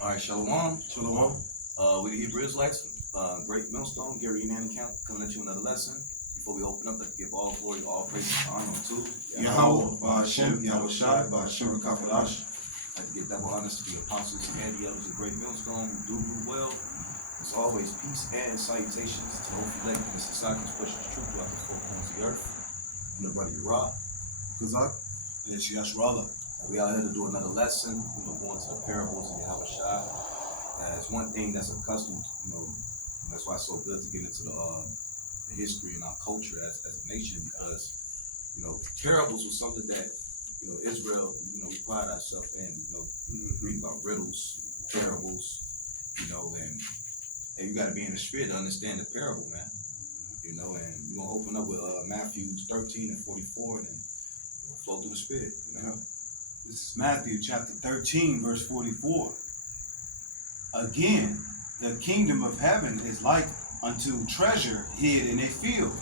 All right, Shalom. Shalom. We the Hebrew Israelites, Great Millstone, Gary Unan Camp, coming at you another lesson. Before we open up, let's give all glory, all praise, and honor to Yahawashi, Yahawashi, Ba'ashem Rakafadash. I'd like to give double honors to the apostles and the elders of Great Millstone who do rule well. As always, peace and salutations to the Holy Elect and the society expression of truth throughout the four corners of the earth. And the brother Rock. Kazak. And it's Yashwala. We out here to do another lesson, going to the parables of Yahawashi. It's one thing that's accustomed, that's why it's so good to get into the history and our culture as a nation, because, parables was something that, Israel, we pride ourselves in, read about riddles, parables, and you got to be in the spirit to understand the parable, man, and we're going to open up with Matthew 13 and 44 and then flow through the spirit, This is Matthew chapter 13, verse 44. Again, the kingdom of heaven is like unto treasure hid in a field,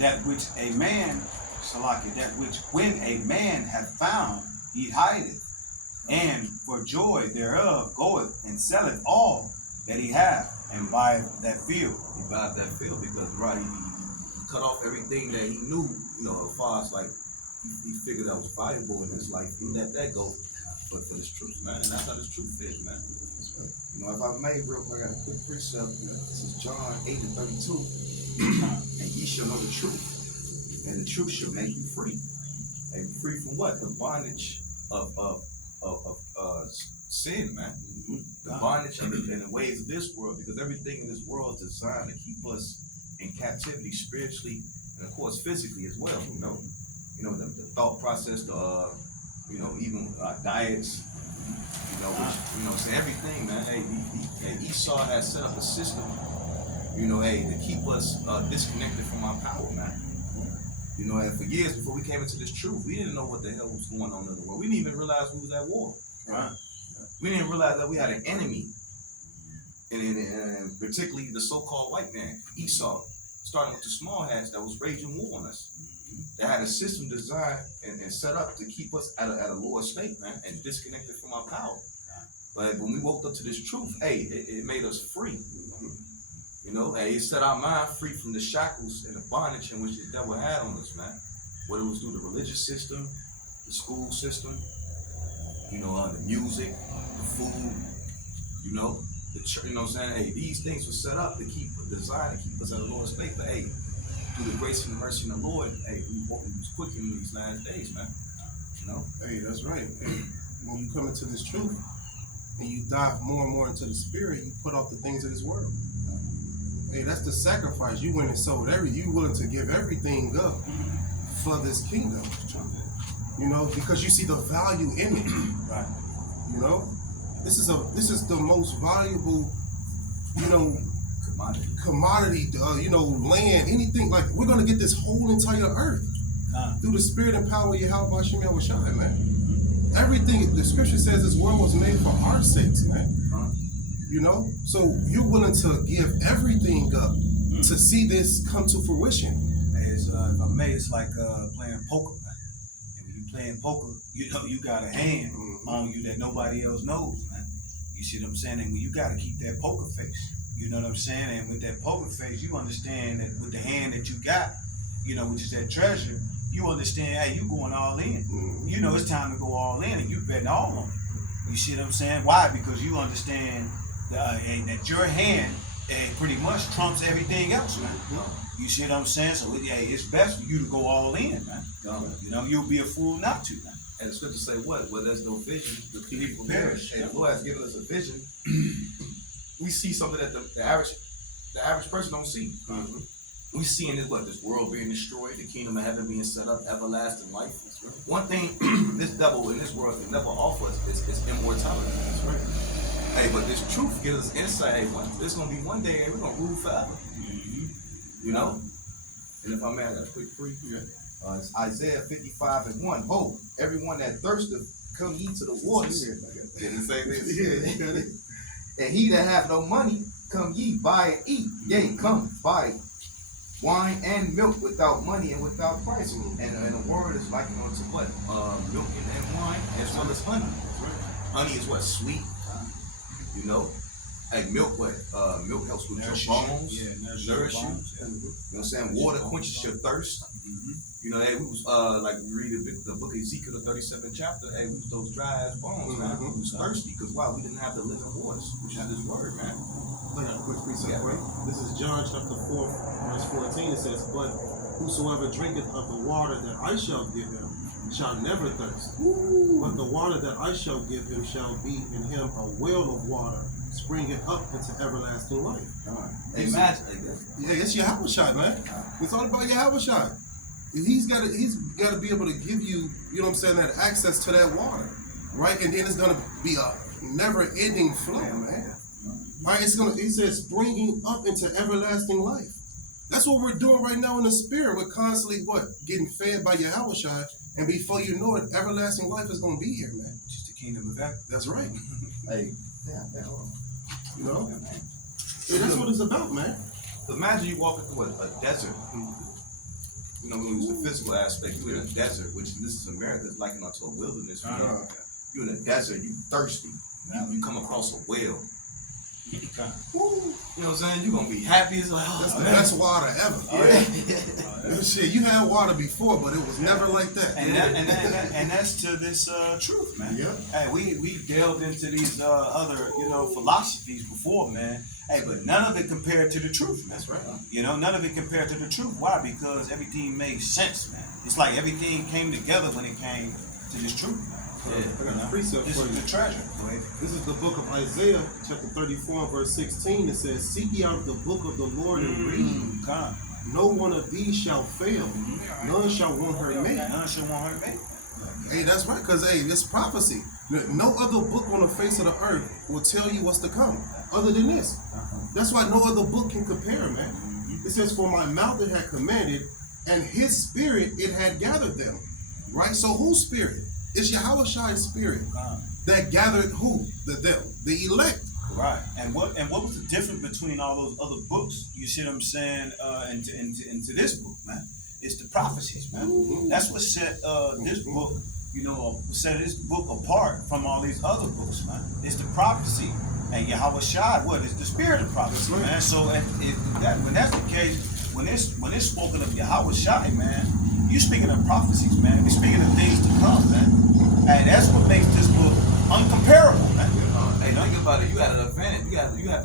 that which when a man hath found, he hideth, and for joy thereof goeth and selleth all that he hath, and buyeth that field. He buyeth that field because, right, he cut off everything that he knew, as far as, like, he figured that was valuable in his life. He let that go, but for this truth, man. And that's how this truth is, man. If I may, real quick, I got a quick precept. This is John 8 and 32. And ye shall know the truth, and the truth shall make you free. And free from what? The bondage of sin, man. The bondage of the ways of this world, because everything in this world is designed to keep us in captivity spiritually and, of course, physically as well. The thought process, even diets, so everything, man. Hey, Esau has set up a system, to keep us disconnected from our power, man. And for years before we came into this truth, we didn't know what the hell was going on in the world. We didn't even realize we was at war. Right. We didn't realize that we had an enemy, and particularly the so-called white man, Esau, starting with the small hats that was raging war on us. They had a system designed and set up to keep us at a lower state, man, and disconnected from our power. But when we woke up to this truth, it made us free. It set our mind free from the shackles and the bondage in which the devil had on us, man. Whether it was through the religious system, the school system, the music, the food, the church, what I'm saying? Hey, these things were set up designed to keep us at a lower state. But through the grace and the mercy of the Lord, we was quickening these last days, man. Hey, that's right. Hey, when you come into this truth and you dive more and more into the spirit, you put off the things of this world. Hey, that's the sacrifice. You went and sold you willing to give everything up for this kingdom. Because you see the value in it. Right. This is the most valuable, commodity, land, anything. Like, we're gonna get this whole entire earth through the spirit and power of Yahawashi, man. Everything the scripture says this world was made for our sakes, man. So you're willing to give everything up to see this come to fruition. It's, if I may, it's like playing poker, man. And when you playing poker, you got a hand on you that nobody else knows, man. You see what I'm saying? And when you got to keep that poker face. You know what I'm saying? And with that poker face, you understand that with the hand that you got, which is that treasure, you understand, hey, you going all in. It's time to go all in, and you betting all on it. You see what I'm saying? Why? Because you understand that your hand pretty much trumps everything else, man. You see what I'm saying? So it's best for you to go all in, man. You'll be a fool not to, man. And the scriptures say what? Where there's no vision, the people perish. And the Lord has given us a vision. We see something that the average person don't see. We see in this world being destroyed, the kingdom of heaven being set up, everlasting life. One thing this devil in this world can never offer us is immortality. That's right. Hey, but this truth gives us insight. Hey, there's gonna be one day we're gonna rule forever. And if I may, I got a quick brief here. It's Isaiah 55 and 1. Ho, everyone that thirsteth, come ye to the waters. Didn't say this. And he that have no money, come ye, buy and eat. Yea, come, buy wine and milk without money and without price. And the word is likened unto what? Milk and wine as well as honey. Honey is what? Sweet. You know? Hey, milk what? Milk helps with your bones. Yeah, nourish you. bones. Yeah. You know what I'm saying? Water quenches your thirst. Mm-hmm. You know, hey, we was like we read the book of Ezekiel, the 37th chapter. Hey, we was those dry ass bones, man. We was thirsty because why? We didn't have the living waters, which had this word, man. I got a quick precept for you. This is John chapter 4, verse 14. It says, "But whosoever drinketh of the water that I shall give him shall never thirst. But the water that I shall give him shall be in him a well of water, springing up into everlasting life." Hey, imagine, Yeah, it's Yahawashi, man. It's all about Yahawashi. He's got to be able to give you, you know what I'm saying, that access to that water, right? And then it's gonna be a never-ending flow, man. All right, he says, springing up into everlasting life. That's what we're doing right now in the spirit. We're constantly getting fed by Yahawashi, and before you know it, everlasting life is gonna be here, man. Just the kingdom of heaven. That's right. hey, You know, that's what it's about, man. Imagine you walking through a desert. You know, when we use the physical aspect, you're in a desert, which this is America, is likened unto a wilderness. You're in a desert, you thirsty. You come across a well. You know what I'm saying? You're gonna be happy as like, that's the best water ever. Shit, you had water before, but it was never like that. And that's to this truth, man. Yeah. Hey, we delved into these other philosophies before, man. Hey, but none of it compared to the truth, man. That's right. None of it compared to the truth. Why? Because everything made sense, man. It's like everything came together when it came to this truth, man. I got a precept This for is you. the treasure. This is the book of Isaiah, chapter 34, verse 16. It says, "Seek ye out the book of the Lord and read. God. No one of these shall fail. None shall want her made." None shall want her made. Hey, that's right, because, hey, it's prophecy. No other book on the face of the earth will tell you what's to come other than this. That's why no other book can compare, man. It says, "For my mouth it had commanded, and his spirit it had gathered them." Right? So whose spirit? It's Yahawashi's spirit that gathered who? Them. The elect. Right. And what was the difference between all those other books? You see what I'm saying? Into this book, man. It's the prophecies, man. That's what set this book, set this book apart from all these other books, man. It's the prophecy. And Yahawashi, what is the spirit of prophecy, man? So when that's the case, when it's spoken of Yahawashi, man, you speaking of prophecies, man. You're speaking of things to come, man. And that's what makes this book uncomparable, man. Hey, think about it. You got an advantage. You have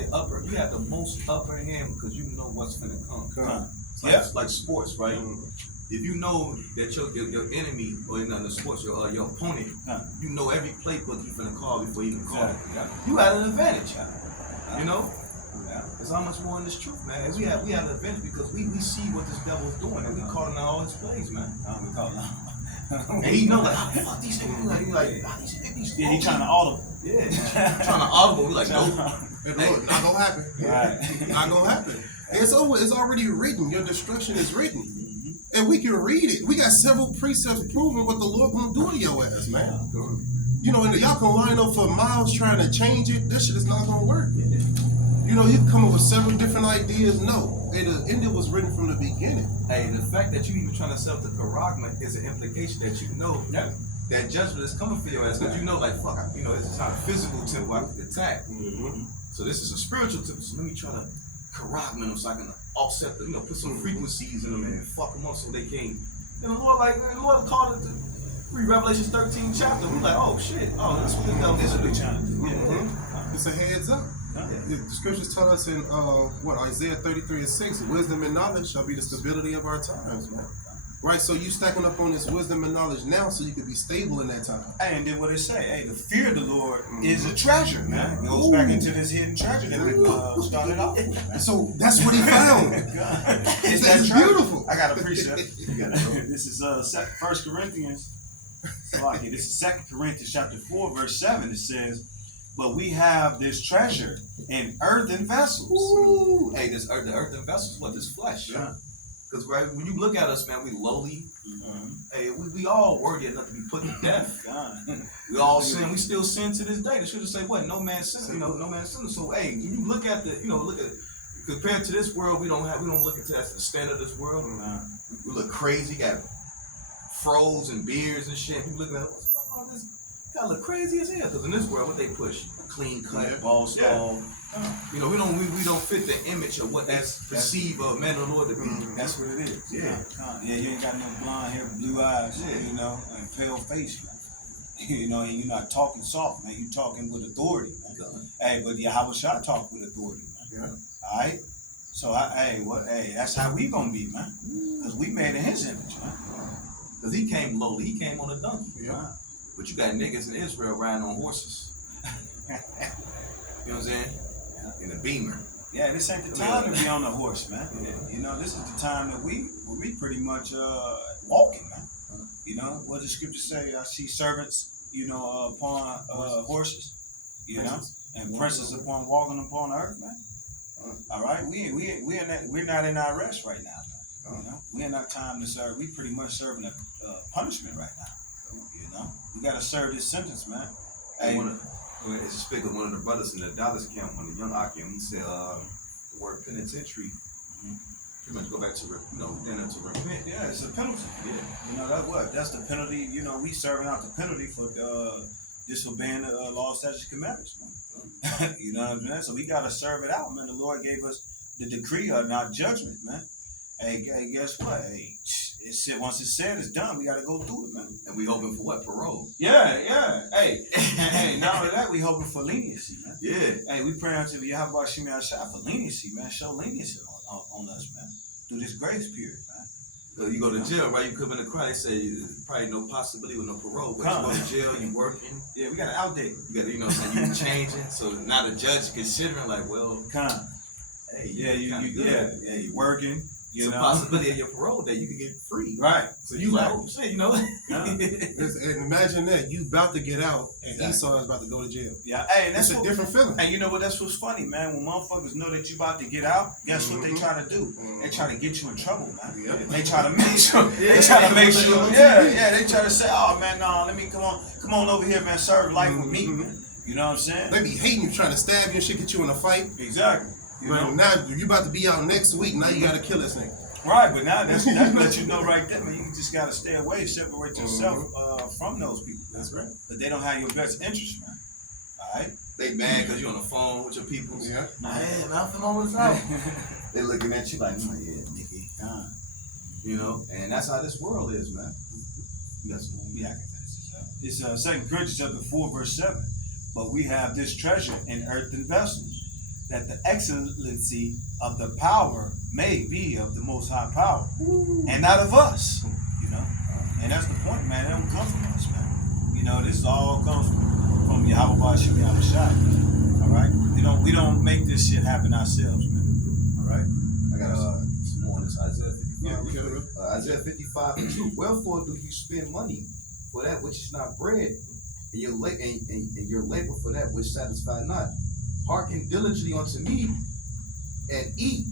the most upper hand because you know what's gonna come. It's like sports, right? If you know that your enemy or the sports, your opponent, you know every playbook he's gonna call before he even call it. You had an advantage. You know? There's how much more in this truth, man. We have an advantage because we see what this devil's doing and we calling out all his plays, man. We call it. And he know like, fuck these niggas. Yeah, he trying to audible. Yeah, trying to audible. We like, nope. Not gonna happen. Right. Not gonna happen. It's already written. Your destruction is written. And we can read it. We got several precepts proving what the Lord gonna do to your ass, man. And y'all can line up for miles trying to change it. This shit is not gonna work. You can come up with several different ideas. No, it was written from the beginning. Hey, the fact that you even trying to set up the charagma is an implication that that judgment is coming for your ass. Because like, fuck, it's not a physical temple I can attack. So this is a spiritual temple. So let me try to charagma them so I can offset the, put some frequencies in them and fuck them up so they can't. And the Lord called it the Revelation 13 chapter. We're like, oh shit, that's what the devil is doing. It's a heads up. The scriptures tell us in Isaiah 33:6, wisdom and knowledge shall be the stability of our times, man. Right, so you stacking up on this wisdom and knowledge now so you can be stable in that time. Hey, and then what it say? Hey, the fear of the Lord is a treasure, man. It goes back into this hidden treasure that we started off with, man. So that's what he found. It's beautiful. I got a precept. This is 1 Corinthians. This is 2 Corinthians chapter 4, verse 7. It says, "But we have this treasure in earthen vessels." Ooh. Hey, the earthen vessels, what? This flesh. Because when you look at us, man, we lowly. Hey, we all worthy enough to be put to death. We all sin. We still sin to this day. The scripture say what? No man sin. No man sin. So hey, when you look at compared to this world, we don't look at that the standard of this world. We look crazy. Got froze and beards and shit. People looking at what's wrong with this That look crazy as hell. Cause in this world, what they push, clean cut, ball Yeah. stall. You know, we don't fit the image of what that's perceived of man of the Lord to be. That's what it is. Yeah. Yeah, you ain't got no blonde hair, blue eyes, Yeah. you know, and pale face, man. You know, and you're not talking soft, man. You talking with authority, man. God. Hey, but Yahawashi talk with authority, man. Yeah. All right. So that's how we gonna be, man. Cause we made in His image, man. Cause he came lowly. He came on a donkey. Yeah. But you got niggas in Israel riding on horses. You know what I'm saying? In a beamer. Yeah, this ain't the time to be on a horse, man. Yeah. You know, this is the time that we pretty much walking, man. You know, what does the scripture say? I see servants, you know, upon horses, you know, and princes upon walking upon the earth, man. All right, we're not in our rest right now, man. You know, we're in our time to serve. We pretty much serving a punishment right now. You know, we gotta serve this sentence, man. Hey, It's a speak of one of the brothers in the Dallas camp, one of the young Akim. He said the word penitentiary pretty much go back to then to repent. yeah, it's a penalty. Yeah. You know that's the penalty. You know, we serving out the penalty for disobeying the law, statutes, commandments, man. You know what I'm saying? So we gotta serve it out, man. The Lord gave us the decree of not judgment, man. Hey, guess what? Hey, once it's said, it's done. We gotta go through it, man. And we hoping for what? Parole. Yeah. Hey, not only that, we hoping for leniency, man. Yeah. Hey, we praying to the Yahawashi for leniency, man. Show leniency on us, man. Through this grace period, man. You go to jail, right? You come in the crowd, they say probably no possibility with no parole, but you go to jail, you working. Yeah, we got to outdate. You got, you know what I'm saying, you changing. So now the judge considering like, well, hey, you working. You it's know? a possibility of your parole that you can get free. Right. So you like, oh shit, you know. And imagine that you about to get out and Exactly. Esau is about to go to jail. Yeah. Hey, and That's a different feeling. And you know what? That's what's funny, man. When motherfuckers know that you about to get out, guess what they try to do? They try to get you in trouble, man. Yep. They try to make sure. They try to make sure. Yeah. They try to say, oh man, no, let me come on over here, man. Serve life with me, man. You know what I'm saying? They be hating you, trying to stab you and shit, get you in a fight. Exactly. You But know? now you about to be out next week. Now you got to kill this nigga. Right, but now that's let you know right there, man. You just gotta stay away, separate yourself from those people. That's right. But they don't have your best interest, man. All right. They mad because you on the phone with your people. Yeah. Man, nothing on the out. They looking at you like, oh, yeah, Nicky. You know, and that's how this world is, man. You got some more? Yeah, I can finish this up. It's 2 Corinthians chapter 4, verse 7. But we have this treasure in earthen vessels, that the excellency of the power may be of the Most High power, and not of us, you know. And that's the point, man. It don't come from us, man. You know, this all comes from Yahawashi, Yahawashi. All right. We don't make this shit happen ourselves, man. All right. I got some more on this Isaiah 55. Yeah, we got it. Isaiah 55:2. Wherefore do you spend money for that which is not bread, and your labor for that which satisfy not? Hearken diligently unto me, and eat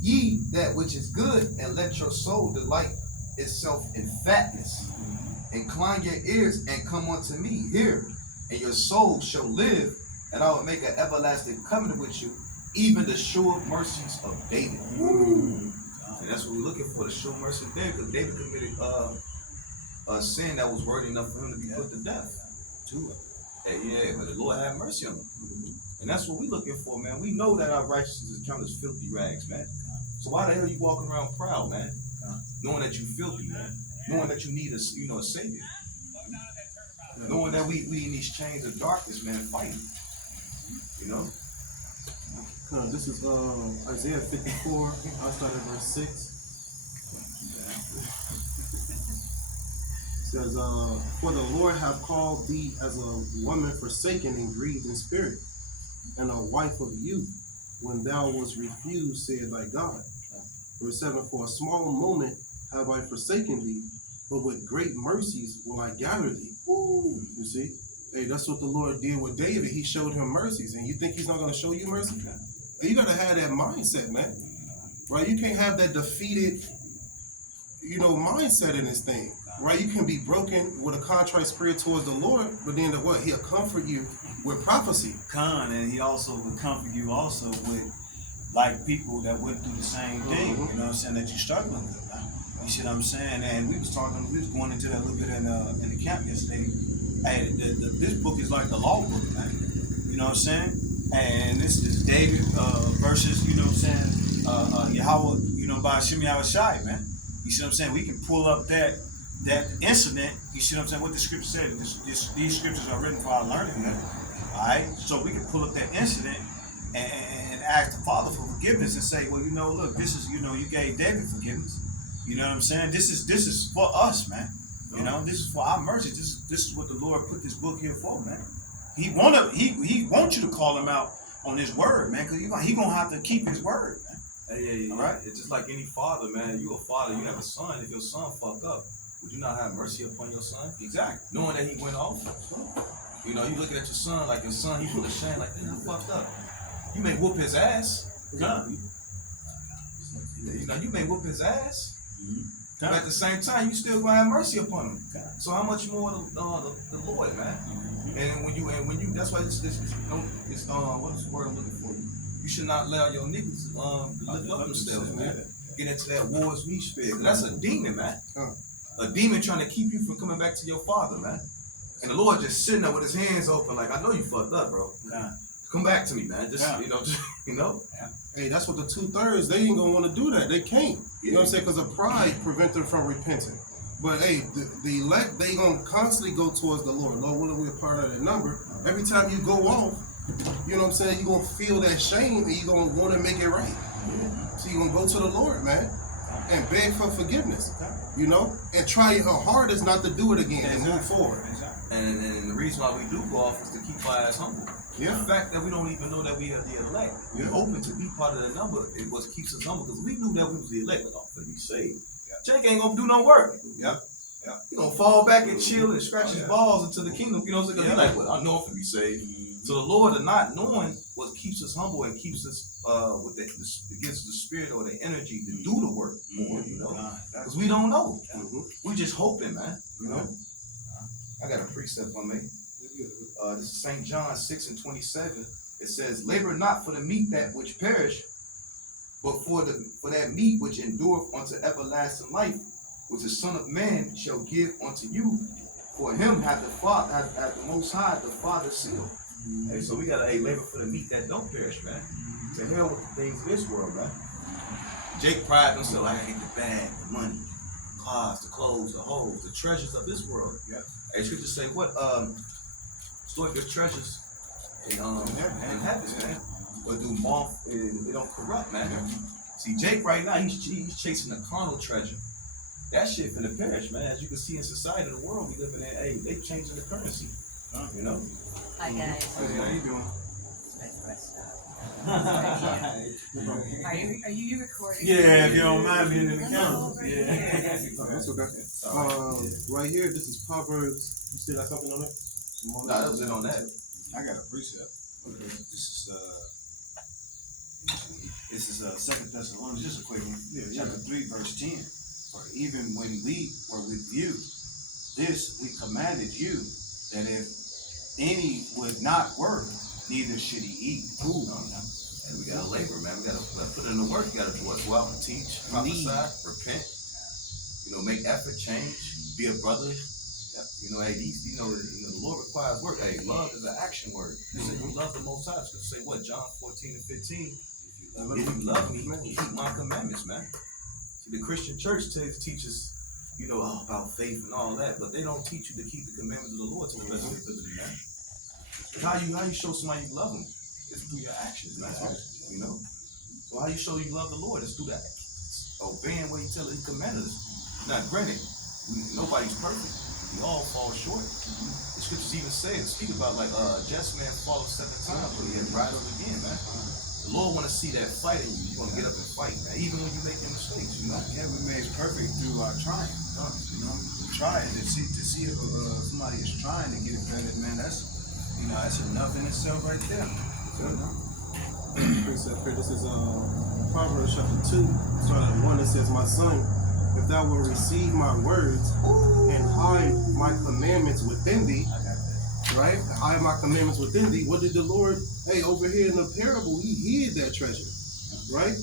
ye that which is good, and let your soul delight itself in fatness. Incline your ears and come unto me. Hear, and your soul shall live, and I will make an everlasting covenant with you, even the sure mercies of David. And that's what we're looking for, the sure mercy of David, because David committed a sin that was worthy enough for him to be put to death. But the Lord had mercy on him. And that's what we're looking for, man. We know that our righteousness is counted as filthy rags, man. So why the hell you walking around proud, man? Knowing that you filthy, man. Knowing that you need a savior. Knowing that we in these chains of darkness, man, fighting. You know? This is Isaiah 54. I'll start at verse 6. It says, for the Lord hath called thee as a woman forsaken and grieved in spirit, and a wife of youth, when thou was refused, said thy God. Verse 7, for a small moment have I forsaken thee, but with great mercies will I gather thee. You see? Hey, that's what the Lord did with David. He showed him mercies. And you think he's not going to show you mercy? Hey, you got to have that mindset, man. Right? You can't have that defeated, mindset in this thing. Right? You can be broken with a contrite spirit towards the Lord, but then what? He'll comfort you with prophecy. And he also will comfort you also with like people that went through the same thing, you know what I'm saying, that you're struggling with. You see what I'm saying? And we was going into that a little bit in the camp yesterday. Hey, this book is like the law book, man. You know what I'm saying? And this is David versus, you know what I'm saying, Yahweh, you know, by Yahawashi, man. You see what I'm saying? We can pull up that incident. You see what I'm saying? What the scripture said. These scriptures are written for our learning, man. All right? So we can pull up that incident and ask the Father for forgiveness and say, well, you know, look, this is, you know, you gave David forgiveness. You know what I'm saying? This is for us, man. You know, this is for our mercy. This is what the Lord put this book here for, man. He wants you to call him out on his word, man, because he gonna have to keep his word, man. Yeah. All right? It's just like any father, man. You a father, you have a son. If your son fuck up, would you not have mercy upon your son? Exactly. Knowing that he went off. You know, you looking at your son like your son, he full of shame, like, man, I fucked up. You may whoop his ass. Yeah. You know, you may whoop his ass. Mm-hmm. But at the same time, you still gonna have mercy upon him. So how much more the Lord, man? And when you, that's why it's what is the word I'm looking for? You should not allow your niggas to lift up themselves, man. Get into that war's me spirit. That's a demon, man. A demon trying to keep you from coming back to your father, man. And the Lord just sitting there with his hands open, like, I know you fucked up, bro. Come back to me, man. Just you know. Hey, that's what the 2/3, they ain't gonna want to do that. They can't. You know what I'm saying? Because of pride prevent them from repenting. But hey, the elect, they gonna constantly go towards the Lord. Lord, what are we a part of that number? Every time you go off, you know what I'm saying, you're gonna feel that shame and you're gonna want to make it right. So you're gonna go to the Lord, man, and beg for forgiveness. You know, and try your hardest not to do it again and move forward. And the reason why we do go off is to keep our ass humble. Yeah. The fact that we don't even know that we are the elect, we're open to be part of the number, it was keeps us humble because we knew that we was the elect, but I'm finna be saved. Jake ain't gonna do no work. He gonna fall back and chill and scratch his balls into the kingdom. You know what I'm saying? He's like, well, I know I'm finna be saved. So the Lord, the not knowing, what keeps us humble and keeps us it gives the spirit or the energy to do the work more. You know, because we don't know. We just hoping, man. You know. I got a precept on me. This is St. John 6:27. It says, labor not for the meat that which perish, but for that meat which endureth unto everlasting life, which the Son of Man shall give unto you. For him hath the Most High the Father sealed. Hey, so we gotta labor for the meat that don't perish, man. To hell with the things of this world, man. Jake pride himself, I hate the bag, the money, the cars, the clothes, the hoes, the treasures of this world. Hey, scripture say what store your treasures in heaven, man. But do moth and they don't corrupt, man. See, Jake right now, he's chasing a carnal treasure. That shit finna perish, man. As you can see in society, the world we living in, hey, they changing the currency. You know? Hi guys. How you doing? Are you recording? Yeah, if you don't mind being in the camera. Yeah. That's okay. Right here, this is Proverbs. You still got something on it? No, that was it on that. I got a precept. This is 2 Thessalonians, just a quick one. Chapter 3, verse 10. For even when we were with you, this we commanded you, that if any would not work, neither should he eat. And we gotta labor, man. We gotta put in the work. We gotta go out and teach, prophesy, repent. You know, make effort, change, be a brother. You know, hey, the Lord requires work. Hey, love is an action word. They say you love the Most High. It's gonna say what? John 14:15. If you love me, keep my commandments, man. See, the Christian church teaches, you know, about faith and all that, but they don't teach you to keep the commandments of the Lord to the best of your ability, man. How you show somebody you love them? It's through your actions, man. You know. So how you show you love the Lord? It's through that obeying what He tells us, He commanded us. Now, granted, nobody's perfect. We all fall short. The scriptures even speak about like just man falleth 7 times, but he has rise up again, man. The Lord want to see that fight in you. You want to get up and fight, man. Even when you make your mistakes, you know. Yeah, we made perfect through our trying. You know, trying to see if somebody is trying to get it better, man. That's enough in itself right there. Precept here. This is Proverbs chapter 2, starting at 1. It says, my son, if thou wilt receive my words and hide my commandments within thee, right? Hide my commandments within thee. What did the Lord, over here in the parable, he hid that treasure, right?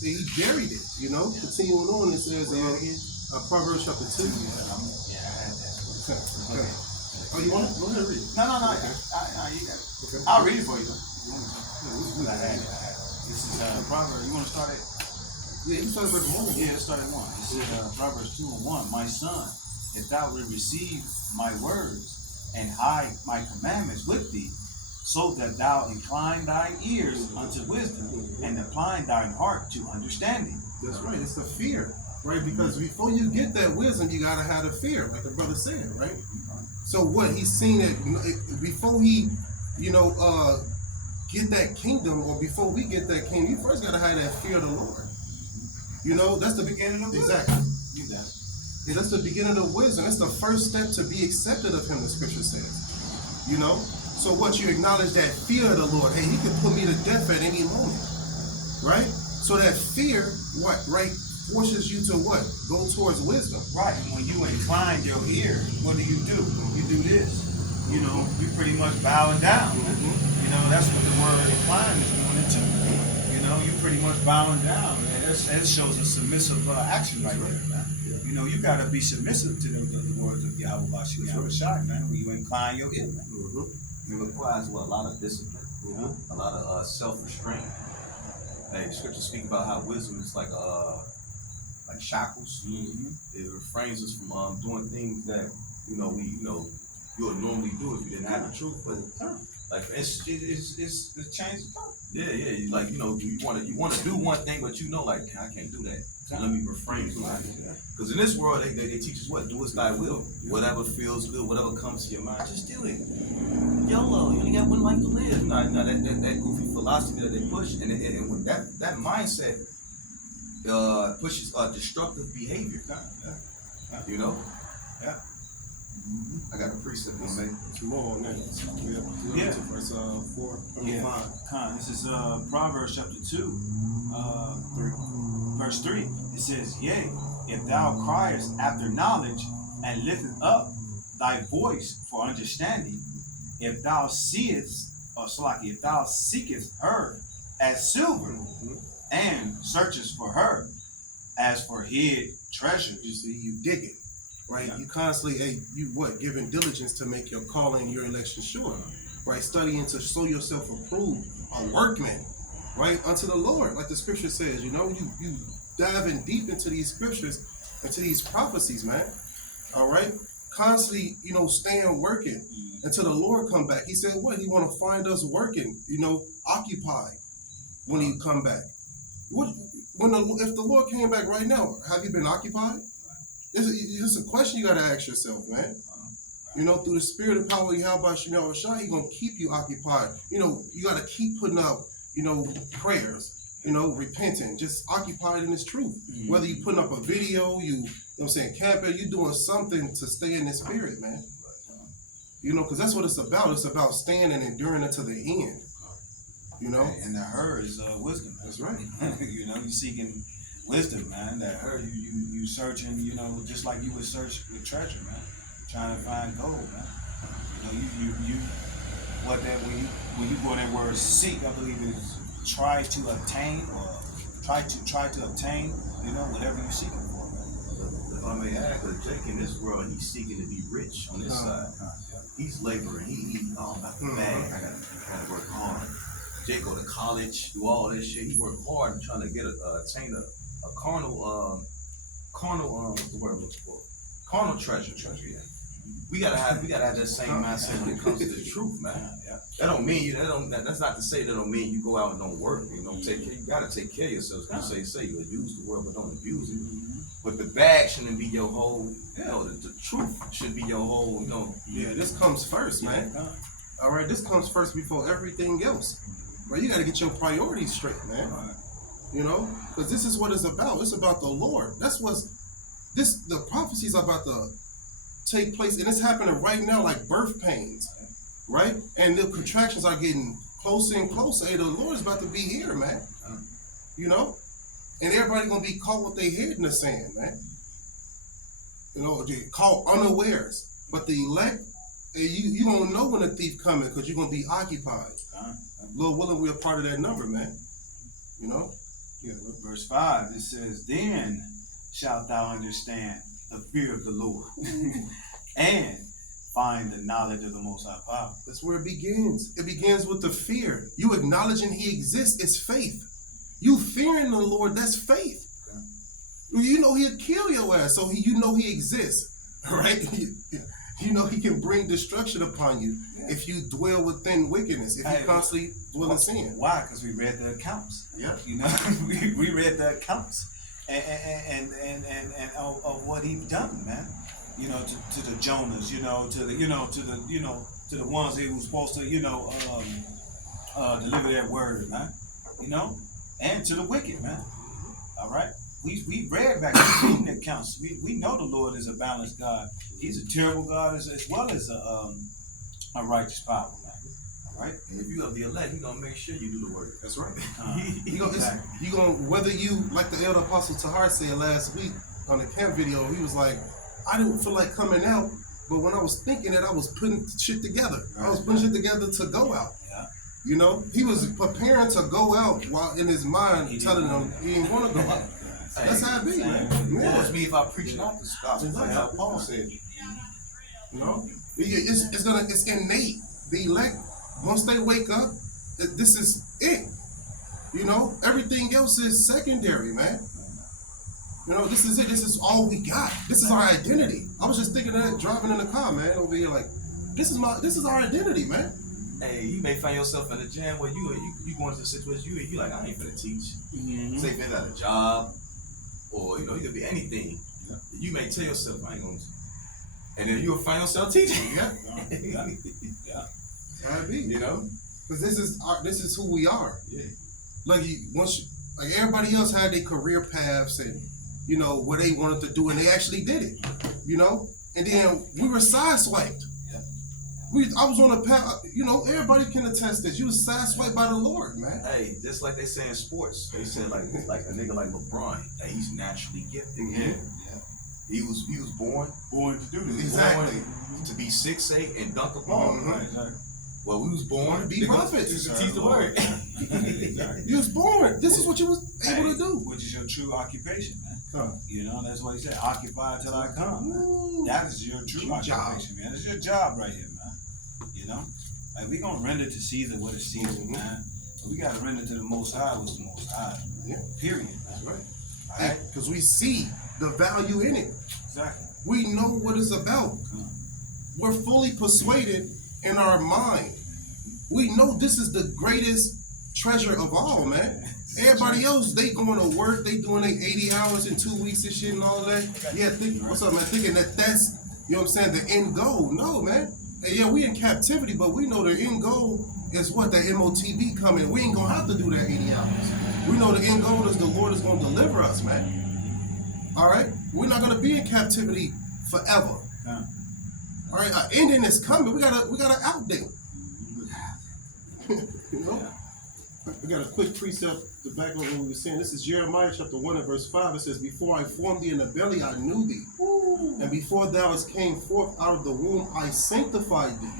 He buried it, you know? Continuing on, it says, Proverbs chapter 2. Okay. Oh, you want it? Go ahead, read it. No, Okay. you got it. Okay. I'll read it for you. Yeah, I had it. This is Proverbs. You want to start it? yeah, you started verse 1. Yeah, let's start at 1. It says Proverbs 2:1. My son, if thou wilt receive my words and hide my commandments with thee, so that thou incline thine ears unto wisdom and incline thine heart to understanding. That's right. It's the fear, right? Because before you get that wisdom, you gotta have the fear, like the brother said, right? So what he's seen it before he, get that kingdom, or before we get that kingdom, you first gotta have that fear of the Lord. That's the beginning of wisdom. Exactly. You got it. Yeah, that's the beginning of wisdom. That's the first step to be accepted of him, the scripture says. So what you acknowledge that fear of the Lord, hey, he could put me to death at any moment. Right? So that fear, forces you to what? Go towards wisdom. Right, and when you incline your ear, what do? You do this. You pretty much bowing down. That's what the word incline is going into. You pretty much bowing down. That shows a submissive action right there, man. You gotta be submissive to the words of Yahawashi, man. When you incline your ear, man. It requires a lot of discipline, a lot of self-restraint. Hey, scripture speak about how wisdom is like shackles. It refrains us from doing things that you would normally do if you didn't have the truth. But like it's changed. Yeah. You want to do one thing, but I can't do that. So let me refrain from that. Because in this world, they teach us what? Do as thy will. Whatever feels good, whatever comes to your mind, just do it. YOLO, you only got one life to live. That goofy philosophy that they push, and when that mindset pushes destructive behavior. Yeah. I got a precept on that. It's more on that. Yeah. Verse 4, Yeah. 5. This is Proverbs chapter 2, 3. Verse 3. It says, Yea, if thou criest after knowledge and liftest up thy voice for understanding, if thou seekest her as silver and searchest for her as for hid treasures. You see, you dig it. Right? Yeah. You constantly, giving diligence to make your calling and your election sure. Right? Studying to show yourself approved, a workman, right? Unto the Lord. Like the scripture says, you diving deep into these scriptures, into these prophecies, man. All right? Constantly, staying working until the Lord come back. He said what? He want to find us working, occupied when he come back. If the Lord came back right now, have you been occupied? It's a question you got to ask yourself, man. Through the spirit and power you have by Yahawashi, he's going to keep you occupied. You got to keep putting up, prayers, repenting, just occupied in this truth. Whether you putting up a video, camping, you doing something to stay in the spirit, man. Because that's what it's about. It's about staying and enduring until the end. And the her is wisdom. That's right. You seeking wisdom, man. That her, you searching, just like you would search with treasure, man. Trying to find gold, man. When you go in that word seek, I believe it is try to obtain or try to obtain, whatever you're seeking for, man. If I may add, because Jake in this world, he's seeking to be rich on this side. He's laboring. He about the bag. I gotta work hard. Jake go to college, do all this shit. He work hard trying to attain a carnal what's the word I'm looking for? Carnal treasure, yeah. We gotta have that same mindset when it comes to the truth, man. Yeah. That don't mean that's not to say that don't mean you go out and don't work. You gotta take care of yourself. You say you use the word but don't abuse it. But the bag shouldn't be your whole, the truth should be your whole, Yeah, this comes first, man. All right, this comes first before everything else. Right, you got to get your priorities straight, man. Because this is what it's about. It's about the Lord. That's the prophecies are about to take place, and it's happening right now, like birth pains, right? And the contractions are getting closer and closer. Hey, the Lord's about to be here, man. And everybody gonna be caught with their head in the sand, man. Caught unawares. But the elect, you don't know when the thief coming because you're gonna be occupied. Lord willing, we're a part of that number, man. Yeah. Verse 5, it says, Then shalt thou understand the fear of the Lord, and find the knowledge of the Most High power. That's where it begins. It begins with the fear. You acknowledging he exists is faith. You fearing the Lord, that's faith. You know he'll kill your ass, so you know he exists, right? You know he can bring destruction upon you if you dwell within wickedness, if you constantly dwell in sin. Why? Because we read the accounts. Yeah. You know, we read the accounts and of what he done, man. You know, to the Jonahs, to the ones who was supposed to, deliver that word, man. And to the wicked, man. All right. We read back in the accounts. We know the Lord is a balanced God. He's a terrible God as well as a righteous power, man. All right. And if you have the elect, He's gonna make sure you do the work. That's right. Exactly. You gonna whether you, like the elder apostle Tahar said last week on the camp video, he was like, I didn't feel like coming out, but when I was thinking that, I was putting shit together. I was putting shit together to go out. Yeah. He was preparing to go out while in his mind telling them he didn't want to go out. That's how it be, man. It was me if I preach not the gospel, like how Paul said. It's innate. The elect, once they wake up, this is it. Everything else is secondary, man. This is it. This is all we got. This is our identity. I was just thinking of that driving in the car, man, over here, like, this is our identity, man. Hey, you may find yourself in a jam where you going into a situation you like, I ain't finna teach. Mm-hmm. Say you got a job, or it could be anything. Yeah. You may tell yourself, I ain't gonna teach. And then you'll find yourself teaching. Yeah. How it be, because this is who we are. Yeah. Like everybody else had their career paths and what they wanted to do, and they actually did it. And then we were sideswiped. I was on a path. Everybody can attest this. You was sideswiped by the Lord, man. Hey, just like they say in sports, they said like a nigga like LeBron, hey, he's naturally gifted. Mm-hmm. He was born Born to do this. Exactly. born to be 6'8" and dunk a ball. Mm-hmm. Right, exactly. Well, we was born To be prophets. to teach the word. Exactly. You was born. This is what you was able to do. Which is your true occupation, man. Huh. That's what he said. Occupy till I come, man. Ooh. That is your true Your job. occupation, man. It's your job right here, man. Like we gonna render to Caesar what is Caesar, Mm-hmm. man. But we gotta render to the Most High what's the Most High. Yeah. Period, man. That's right. All right. Because we see the value in it. Exactly. We know what it's about. We're fully persuaded in our mind. We know this is the greatest treasure of all, man. Everybody else, they going to work, they doing their 80 hours in 2 weeks and shit and all that. Yeah, what's up, man? Thinking that's, the end goal. No, man. Hey, yeah, we in captivity, but we know the end goal is what? The MOTB coming. We ain't going to have to do that 80 hours. We know the end goal is the Lord is going to deliver us, man. All right? We're not going to be in captivity forever. Yeah. All right, our ending is coming. We got an outdate. We got a quick precept to back up what we were saying. This is Jeremiah chapter 1 and verse 5. It says, before I formed thee in the belly, I knew thee. Ooh. And before thou hast came forth out of the womb, I sanctified thee.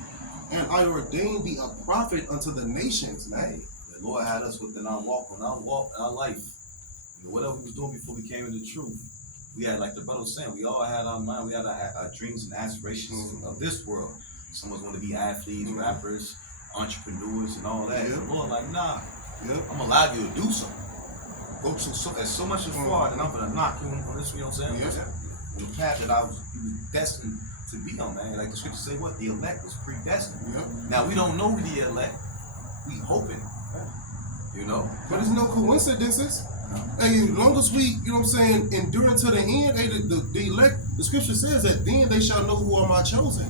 And I ordained thee a prophet unto the nations. Hey, the Lord had us within our walk, our life. Whatever we was doing before we came into truth. We had, like the brother was saying, we all had our mind, we had our dreams and aspirations of this world. Some of us want to be athletes, rappers, entrepreneurs, and all that. Yeah. The Lord like, nah, Yep. I'm gonna allow you to do something. Go so much as far, and I'm gonna knock you on this, you know what I'm saying? Yeah. On the path that you was destined to be on, man. Like the scripture say, what? The elect was predestined. Yep. Now, we don't know the elect. We hoping. But there's no coincidences. Hey, as long as we, endure to the end, hey, the elect, the scripture says that then they shall know who are my chosen.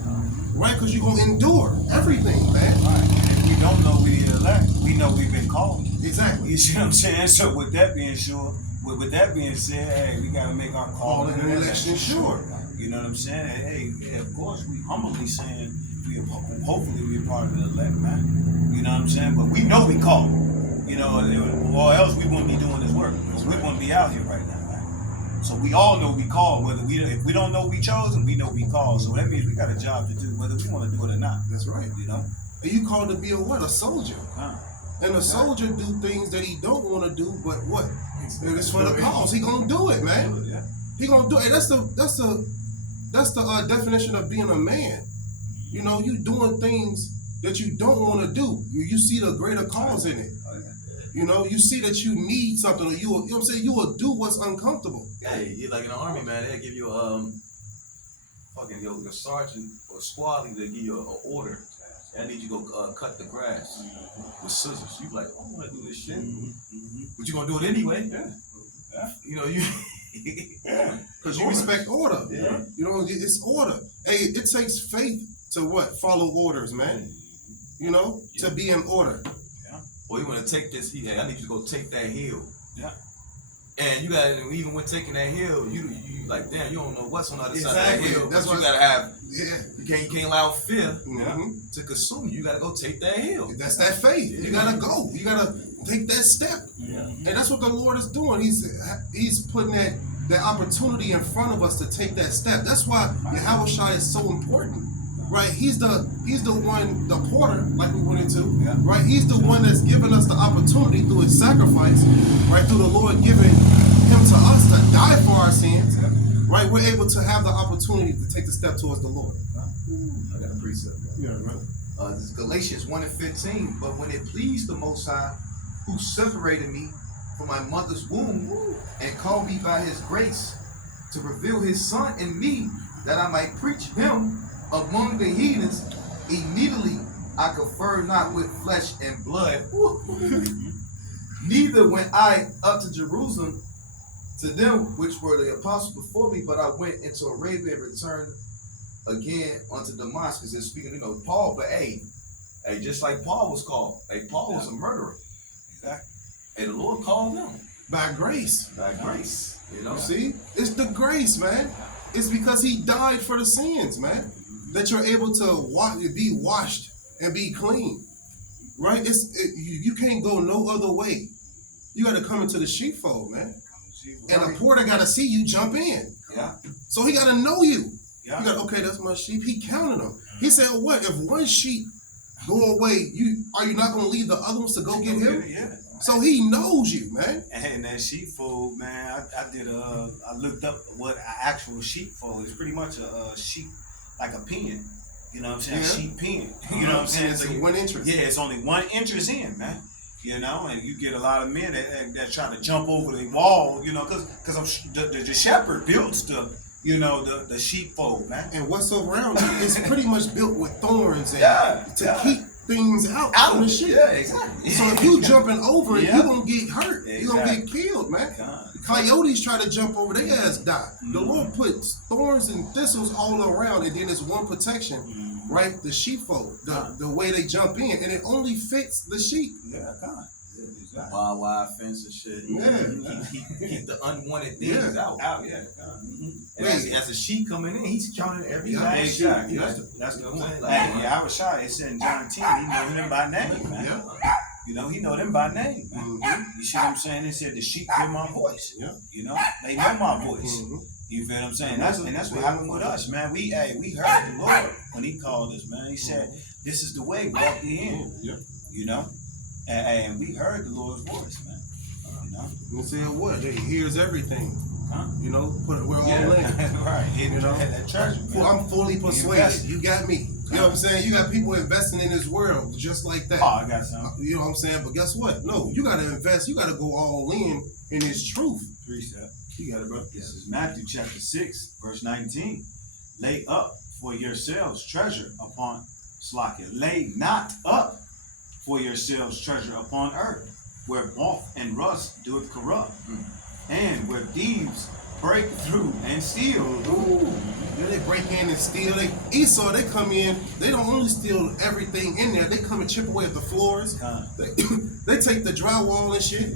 Right? Because you're going to endure everything, man. Right. And if we don't know we the elect, we know we've been called. Exactly. You see what I'm saying? So with that being said, hey, we got to make our call and election sure. You know what I'm saying? Hey, of course, we humbly saying hopefully we're part of the elect, man. You know what I'm saying? But we know we called. Or else we wouldn't be doing this work. Because we wouldn't be out here right now, man. So we all know we called. If we don't know we chosen, we know we called. So that means we got a job to do, whether we want to do it or not. That's right. And you called to be a soldier. And a soldier do things that he don't want to do, but what? And it's for the cause. He gonna do it, man. Yeah. He gonna do it. That's the definition of being a man. You know, you doing things that you don't want to do. You see the greater cause in it. You know, you see that you need something, or you know what I'm saying, you will do what's uncomfortable. Hey, you're like in the army, man. They'll give you fucking your sergeant or squad leader. They give you an order. I need you to go cut the grass with scissors. You like, I don't want to do this shit, but you gonna do it anyway. Yeah. You know you. Because you respect order. Yeah. You know, it's order. Hey, it takes faith to what? Follow orders, man. You know, to be in order. Or you want to take this? Hey, I need you to go take that hill. Yeah. And you got even when taking that hill, you like, damn, you don't know what's on the other side of that hill. That's what what you gotta have. Yeah. You can't allow fear Mm-hmm. to consume you. You gotta go take that hill. That's that faith. You gotta go. You gotta take that step. And that's what the Lord is doing. He's putting that opportunity in front of us to take that step. That's why Yahawashi is so important. Right? He's the one, the porter, like we went into. Right? He's the one that's given us the opportunity through his sacrifice, right? Through the Lord giving him to us to die for our sins. Right? We're able to have the opportunity to take the step towards the Lord. I got a precept. Yeah, right. This is Galatians 1:15. But when it pleased the Most High, who separated me from my mother's womb and called me by his grace to reveal his Son in me, that I might preach him among the heathens, immediately I confer not with flesh and blood. Neither went I up to Jerusalem to them which were the apostles before me, but I went into Arabia and returned again unto Damascus. And speaking, Paul, but hey, just like Paul was called. Hey, Paul was a murderer. Exactly. Hey, the Lord called him. By grace. By grace. See? It's the grace, man. It's because he died for the sins, man. That you're able to be washed and be clean. Right? You can't go no other way. You got to come into the sheepfold, man. And a porter got to see you jump in. Yeah. So he got to know you. Yeah. You got, okay, that's my sheep. He counted them. He said, well, what? If one sheep go away, are you not going to leave the other ones to go get him? Yeah. So he knows you, man. And that sheepfold, man, I looked up what an actual sheepfold is. Pretty much a sheep, like a pen. You know what I'm saying? Yeah. Sheep pen. You know what I'm saying? It's So 1 inch. yeah, it's only 1 inch in, man. You know, and you get a lot of men that try to jump over the wall, because the shepherd builds the sheepfold, man. And what's around you is pretty much built with thorns and to keep things out from the sheep. Yeah, exactly. So if you jumping over it, you're going to get hurt. Exactly. You're going to get killed, man. Coyotes try to jump over, their ass die. The Lord puts thorns and thistles all around, and then there's one protection. Right, the sheepfold, the way they jump in, and it only fits the sheep. Yeah, God. Wild wire fence and shit. Yeah. Keep the unwanted things out. Yeah. And as a sheep coming in, he's counting every last sheep. Exactly. That's the point. Yahawashi, it said in John 10, he know them by name, man. Yeah. He know them by name, man. You see what I'm saying? It said the sheep hear my voice. Yeah. They know my voice. You feel what I'm saying? That's what happened with us, man. We heard the Lord when he called us, man. He said, this is the way, walk ye in. Yeah. And we heard the Lord's voice, man. You say what? He hears everything. Huh? We're all in. Right. That treasure, man. I'm fully persuaded. You got me. You know what I'm saying? You got people investing in this world just like that. Oh, I got some. You know what I'm saying? But guess what? No, you got to invest. You got to go all in this truth. Precept. You got it, bro. This is Matthew chapter 6, verse 19. Lay up for yourselves treasure upon Slakia. Lay not up for yourselves treasure upon earth, where moth and rust doeth corrupt, and where thieves break through and steal. Ooh. Yeah, they break in and steal. Esau, they come in, they don't only steal everything in there, they come and chip away at the floors. They take the drywall and shit.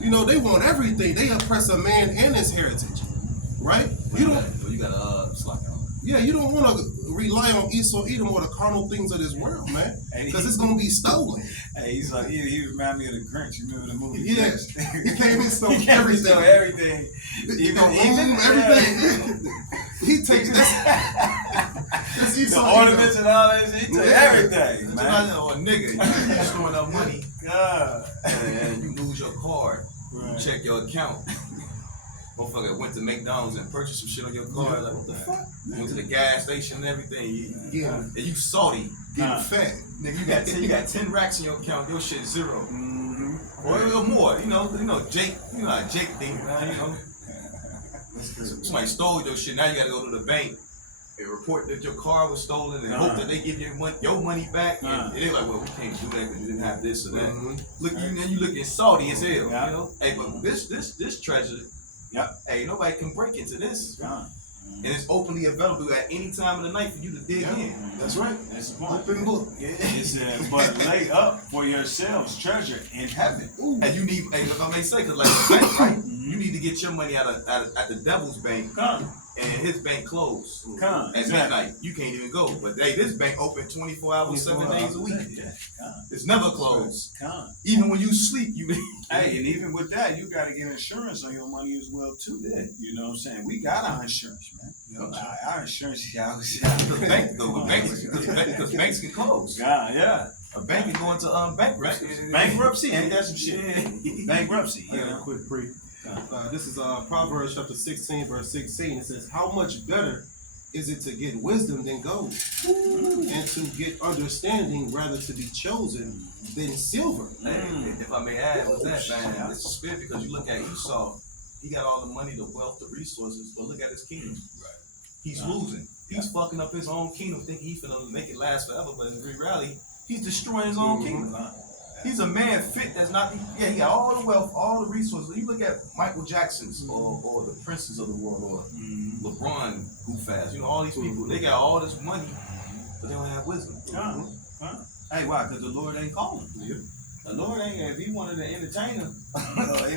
They want everything. They oppress a man and his heritage. Right? You gotta slack out. Yeah, you don't want to rely on Esau, Edom, or the carnal things of this world, man. Because it's going to be stolen. Hey, he's like, he remind me of the Grinch. You remember the movie? Yes. He came and stole everything. everything. Everything. He takes this the ornaments and all that shit. He took everything, man. Or nigga, you throwing up money. God. And you lose your card. You check your account. Motherfucker went to McDonald's and purchased some shit on your car. Like, what the fuck? Went to the gas station and everything. And you salty. Getting fat. Nigga, you got 10 racks in your account. Your shit 0. Or more. You know, Jake. You know how Jake think, man. You know, somebody stole your shit. Now you gotta go to the bank and report that your car was stolen and hope that they give you your money back. And they're like, well, we can't do that because you didn't have this or that. Look, you looking salty as hell. You know, hey, but this treasure. Hey, nobody can break into this. And it's openly available at any time of the night for you to dig in. That's right. That's the point. Open book. It says, but lay up for yourselves treasure in heaven. And you need, if I may say, because like the bank, right? You need to get your money out of the devil's bank. And his bank closed at midnight. You can't even go. But hey, this bank open 24 hours, 7 days a week. It's never closed. Even when you sleep, you. Hey, and even with that, you got to get insurance on your money as well too. You know what I'm saying? We got our insurance, man. Our insurance, because banks can close. A bank can go into bankruptcy. Bankruptcy, ain't that some shit? Bankruptcy. I got a quick brief. This is Proverbs chapter 16, verse 16. It says, how much better is it to get wisdom than gold, and to get understanding rather to be chosen than silver? Hey, if I may add with that, man, it's a spirit because you look at Esau, he got all the money, the wealth, the resources, but look at his kingdom. He's losing. He's fucking up his own kingdom, thinking he's gonna make it last forever, but in reality, he's destroying his own kingdom. He's a man fit that's not, he got all the wealth, all the resources. You look at Michael Jackson's or the princes of the world or LeBron goof-ass, you know, all these people, they got all this money, but they don't have wisdom. Hey, why? Because the Lord ain't calling. The Lord ain't, if he wanted an entertainer,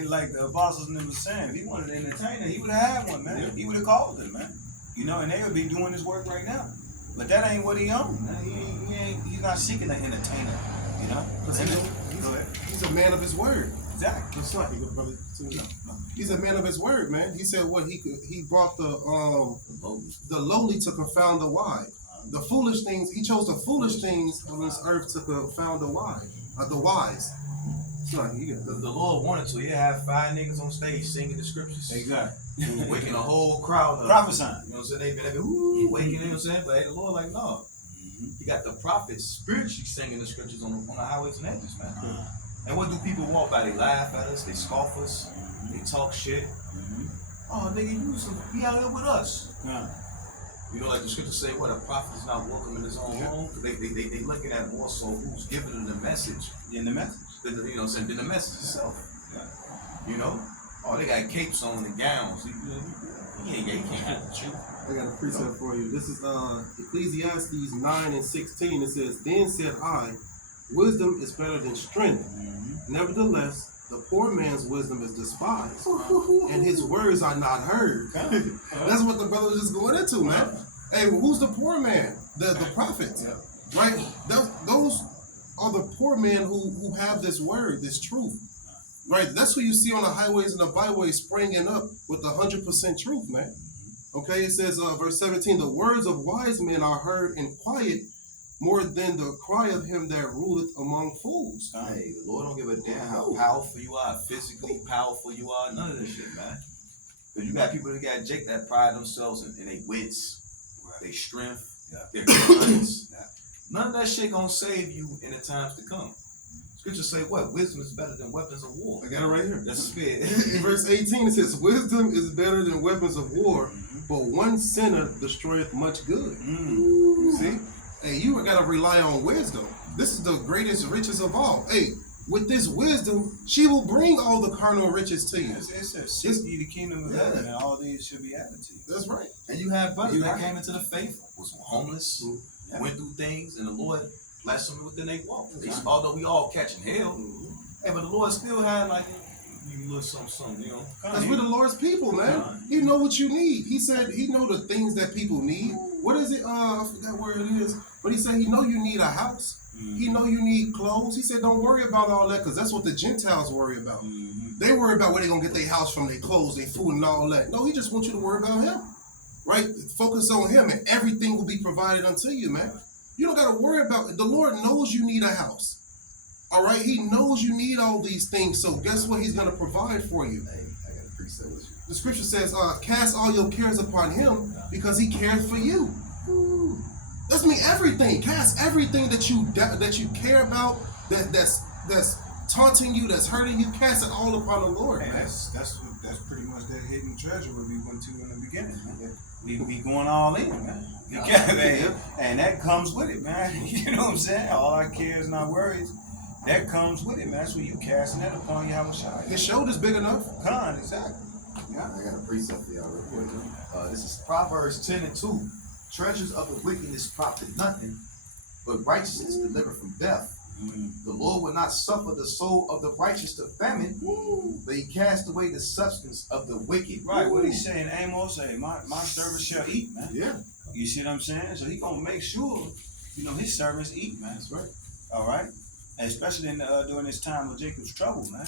like the apostles and them was saying, if he wanted an entertainer, he would have had one, man. He would have called them, man. You know, and they would be doing his work right now. But that ain't what he owns. He's not seeking an entertainer. You know, he's a man of his word. Exactly. That's right. He's a man of his word, man. He said what he brought the lowly to confound the wise. The foolish things, he chose the foolish things on this earth to confound the wise. The Lord wanted to. He'd have 5 niggas on stage singing the scriptures. Exactly. Waking the whole crowd up. Prophesying. You know what I'm saying? They've been waking, you know what I'm saying? But hey, the Lord like, no. You got the prophets spiritually singing the scriptures on the highways and hedges, man. And what do people walk by? They laugh at us, they scoff us, they talk shit. Oh, nigga, he out here with us. You know, like the scriptures say, what, a prophet is not welcome in his own home? They looking at more so who's giving them the message. In the message. You know what I'm saying? Than the message itself. You know? Oh, they got capes on and gowns. He can't have the truth. I got a precept for you. This is Ecclesiastes 9 and 16. It says, then said I, wisdom is better than strength. Nevertheless, the poor man's wisdom is despised, and his words are not heard. That's what the brother was just going into, man. Hey, well, who's the poor man? The prophets, right? Those are the poor men who have this word, this truth, right? That's who you see on the highways and the byways springing up with 100% truth, man. Okay, it says, verse 17, the words of wise men are heard in quiet more than the cry of him that ruleth among fools. Hey, the Lord don't give a damn how powerful you are, physically powerful you are, none of this shit, man. Because you got people that pride themselves in their wits, their strength, their guns. None of that shit gonna save you in the times to come. Scriptures say what? Wisdom is better than weapons of war. I got it right here. That's spirit. In verse 18 it says, wisdom is better than weapons of war, but one sinner destroyeth much good. You see? Hey, you gotta rely on wisdom. This is the greatest riches of all. Hey, with this wisdom, she will bring all the carnal riches to you. It says, seek ye the kingdom of heaven, and all these should be added to you. That's right. And you have brothers that came into the faith, was homeless, went through things, and the Lord blessed them within their walk. Although we all catching hell, hey, but the Lord still had like you little something, you know. That's we're the Lord's people, man. He know what you need. He said he know the things that people need. What is it? I forgot where it is. But he said he know you need a house. He know you need clothes. He said don't worry about all that because that's what the Gentiles worry about. They worry about where they gonna get their house from, their clothes, their food, and all that. No, he just wants you to worry about him, right? Focus on him, and everything will be provided unto you, man. You don't gotta worry about it. The Lord knows you need a house. All right, he knows you need all these things. So guess what? He's gonna provide for you. The scripture says, cast all your cares upon him because he cares for you. That's mean everything. Cast everything that you care about, that's taunting you, that's hurting you. Cast it all upon the Lord. And Man. that's pretty much that hidden treasure where we went to in the beginning. Man. We be going all in, man. And that comes with it, man. You know what I'm saying? All our cares and our worries, that comes with it, man. That's when you casting that upon Yahawashi. His shoulder's big enough. Con, exactly. Yeah, I got a precept for y'all real quick. This is Proverbs 10:2. Treasures of the wickedness profit nothing, but righteousness deliver from death. The Lord will not suffer the soul of the righteous to famine, but he cast away the substance of the wicked. Right, what he's saying, Amos say, my servants shall eat, man. Yeah. You see what I'm saying? So he gonna make sure, his servants eat, man. That's right. All right? And especially during this time of Jacob's trouble, man.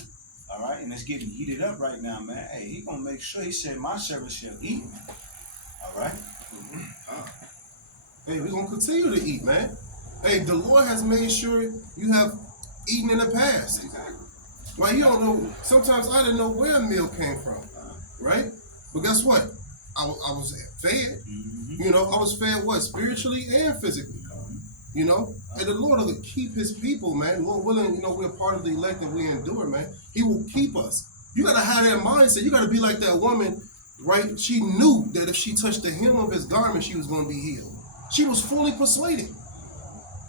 All right? And it's getting heated up right now, man. Hey, he gonna make sure, he said, my servants shall eat, man. All right? Hey, we're gonna continue to eat, man. Hey, the Lord has made sure you have eaten in the past. Like, you don't know, sometimes I didn't know where a meal came from, right? But guess what? I was fed. I was fed what? Spiritually and physically. And the Lord will keep his people, man. Lord willing, we're part of the elect and we endure, man. He will keep us. You got to have that mindset. You got to be like that woman, right? She knew that if she touched the hem of his garment, she was going to be healed. She was fully persuaded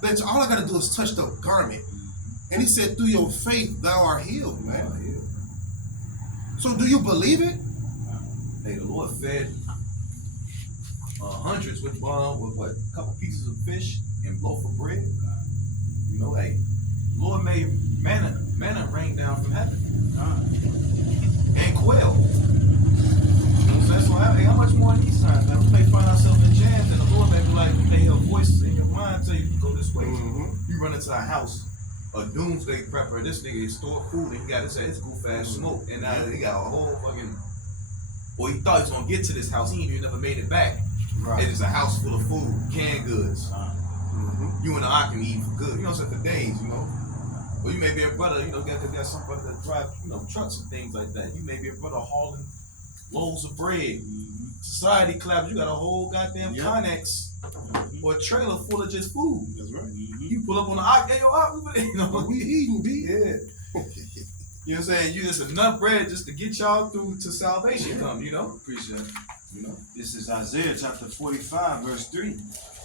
that all I got to do is touch the garment. And he said, through your faith, thou art healed, man. So do you believe it? Hey, the Lord fed hundreds with what? A couple pieces of fish and loaf of bread. Hey, the Lord made manna rain down from heaven. And quail. So how much more in these times? Now we may find ourselves in jams, and the Lord may be like, you may hear voices in your mind tell you to go this way. You run into a house, a doomsday prepper, and this nigga is stored food, and he got his goof ass smoke, and now he got a whole fucking. Well, he thought he was gonna get to this house, he ain't even never made it back. Right. It is a house full of food, canned goods. You and I can eat for good, for days, Or you may be a brother, got somebody that drive, trucks and things like that. You may be a brother hauling loaves of bread. Society claps, you got a whole goddamn Connex or a trailer full of just food. That's right. You pull up on the we eating, B. Yeah. You know what I'm saying? You just enough bread just to get y'all through to salvation come, Appreciate it. This is Isaiah chapter 45, verse 3.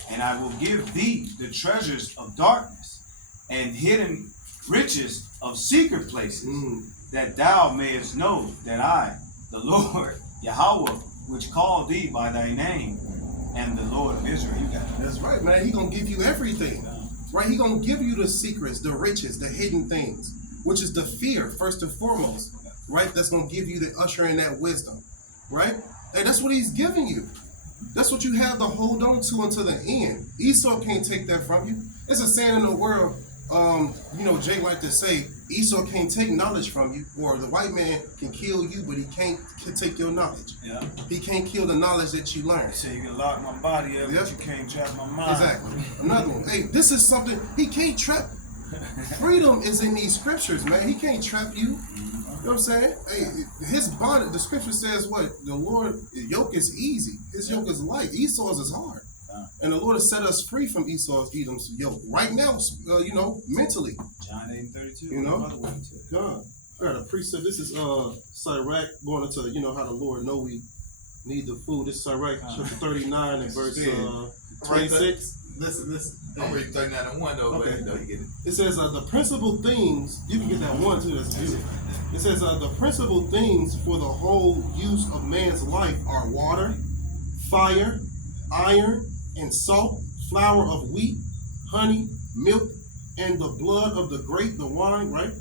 And I will give thee the treasures of darkness and hidden riches of secret places, that thou mayest know that I, the Lord, Yahweh, which called thee by thy name, am the Lord of Israel. You got it. That's right, man. He gonna give you everything. Right? He gonna give you the secrets, the riches, the hidden things, which is the fear, first and foremost. Right? That's gonna give you the usher in that wisdom. Right? Hey, that's what he's giving you. That's what you have to hold on to until the end. Esau can't take that from you. It's a saying in the world, Jay like to say, Esau can't take knowledge from you, or the white man can kill you, but he can't take your knowledge. Yeah. He can't kill the knowledge that you learned. So you can lock my body up, but you can't trap my mind. Exactly. Another one. Hey, this is something he can't trap. Freedom is in these scriptures, man. He can't trap you. You know what I'm saying? Hey, his bondage, the scripture says what? The Lord, yoke is easy. His yoke is light. Esau's is hard. And the Lord has set us free from Esau's, Edom's yoke. Right now, mentally. John 8:32. God. I got a precept. This is Sirach going into, how the Lord know we need the food. This is Sirach chapter 39 and verse 26. Listen. I'm reading 39 and 1 though, okay. But you get it. It says the principal things, you can get that one too, that's beautiful. It says the principal things for the whole use of man's life are water, fire, iron, and salt, flour of wheat, honey, milk, and the blood of the grape, the wine, right?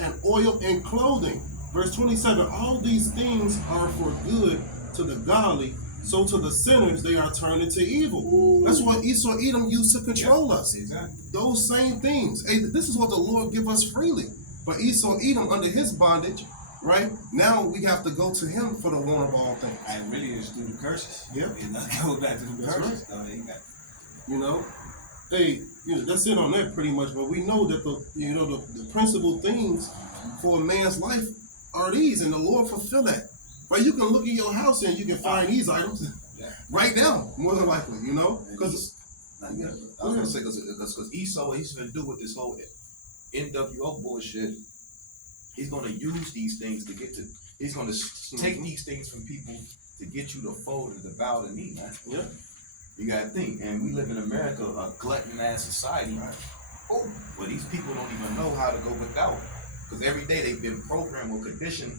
And oil and clothing. Verse 27, all these things are for good to the godly, so to the sinners they are turned into evil. Ooh. That's what Esau Edom used to control us. Exactly. Those same things. Hey, this is what the Lord give us freely. But Esau Edom under his bondage, right? Now we have to go to him for the one of all things. And really is through the curses. Yeah. Go back to the curses. Right. Hey, that's it on that pretty much. But we know that the principal things for a man's life are these, and the Lord fulfill that. But you can look in your house and you can find these items right now, more than likely, you know? Because I was gonna say because Esau, he's gonna do with this whole NWO bullshit. He's gonna use these things to get to. He's gonna take these things from people to get you to fold and to bow to me, man. Yeah. You gotta think, and we live in America, a glutton ass society. Right. Oh, but these people don't even know how to go without, because every day they've been programmed or conditioned.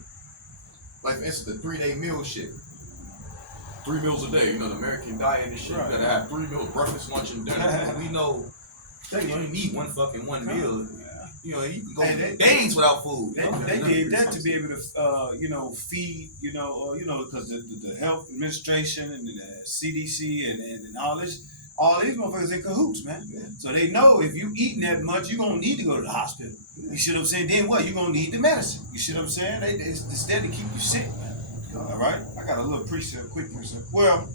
Like for instance, the 3-day meal shit. 3 meals a day, you know, the American diet and shit. Right. You gotta have 3 meals, breakfast, lunch, and dinner. We know you only need one meal. You know, you can go days without food. They did that to be able to, feed, because the health administration and the CDC and all these motherfuckers in cahoots, man. Yeah. So they know if you eating that much, you're gonna need to go to the hospital. You see what I'm saying? Then what? You're gonna need the medicine. You see what I'm saying? It's there to keep you sick, man. All right. I got a little quick precept. Well,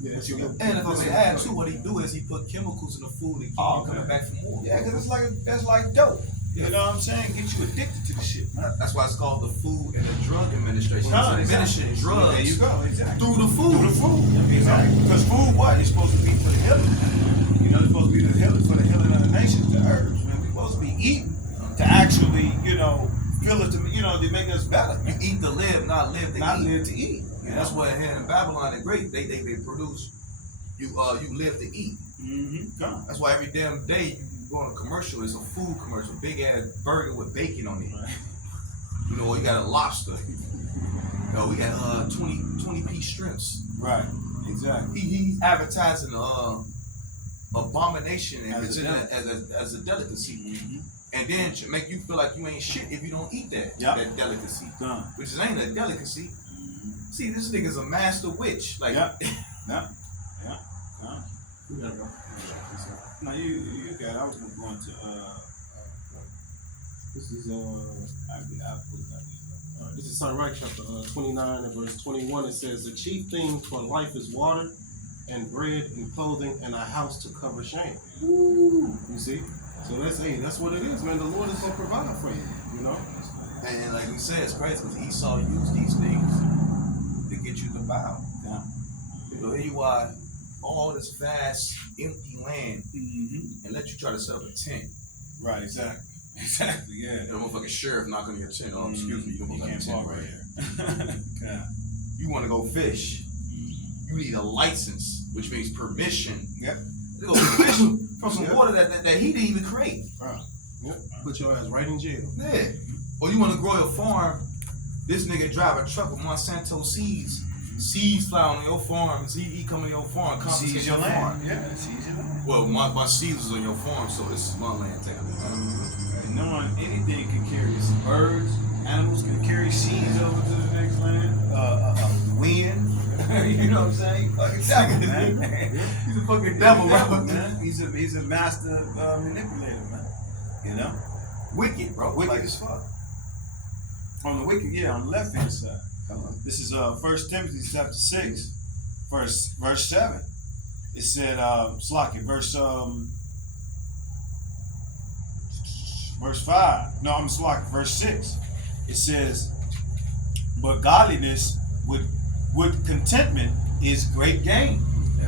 yeah, and if I may add too, what he do is he put chemicals in the food and keep you coming back for more. yeah, because that's like dope. You know what I'm saying? Get you addicted to the shit, man. That's why it's called the Food and the Drug Administration. No, It's administering drugs. There you go, exactly. Through the food. Through the food, exactly. Because food, what? It's supposed to be for the healing. You know, it's supposed to be the healing for the healing of the nations, the herbs, man. We're supposed to be eating to actually, feel it to make us better. You eat to live, not live to Not eat. live to eat. And that's what here in Babylon the Great, they produce. You live to eat. Come. That's why every damn day you go on a commercial, it's a food commercial, big ass burger with bacon on it. Right. You know, you got a lobster. No, we got 20 piece shrimps. Right. Exactly. He's advertising abomination and As a consider as a delicacy. Mm-hmm. And then to make you feel like you ain't shit if you don't eat that that delicacy. Come. Which ain't a delicacy. Mm-hmm. See, this nigga's a master witch. Like We gotta go. No, you got it. I was gonna go into This is I put it out this is Sirach chapter 29 and verse 21. It says, "The chief thing for life is water, and bread and clothing, and a house to cover shame." Woo. You see? So that's what it is, man. The Lord is gonna provide for you. You know. And like we said, it's crazy because Esau used these things to get you to bow. Yeah. So here you are, all this vast, empty land, Mm-hmm. and let you try to set up a tent. Right. Exactly. Exactly. Yeah. You know, motherfucking sheriff knocking on your tent. Oh, excuse me, you don't You have a can't tent park right right here. here. Yeah. You want to go fish? You need a license, which means permission. Yep. To go fish from some water that he didn't even create. Yep. Put your ass right in jail. Yeah. Or you want to grow your farm? This nigga drive a truck with Monsanto seeds. Seeds fly on your farm. He come to your farm, confiscate Seize your your farm. land. Yeah. Seize your land. Well, my seeds is on your farm, so this is my land technically. And knowing anything can carry some birds, animals can carry seeds over to the next land. Wind. You know what I'm saying? Exactly, man. He's a fucking devil, man. He's a master manipulator, man. You know? Wicked, bro. Wicked Like, as fuck. On the wicked, yeah, on the left hand side. This is 1 Timothy chapter 6, verse 7. It said, verse 5. No, I'm Slocky, verse 6. It says, "But godliness with contentment is great gain."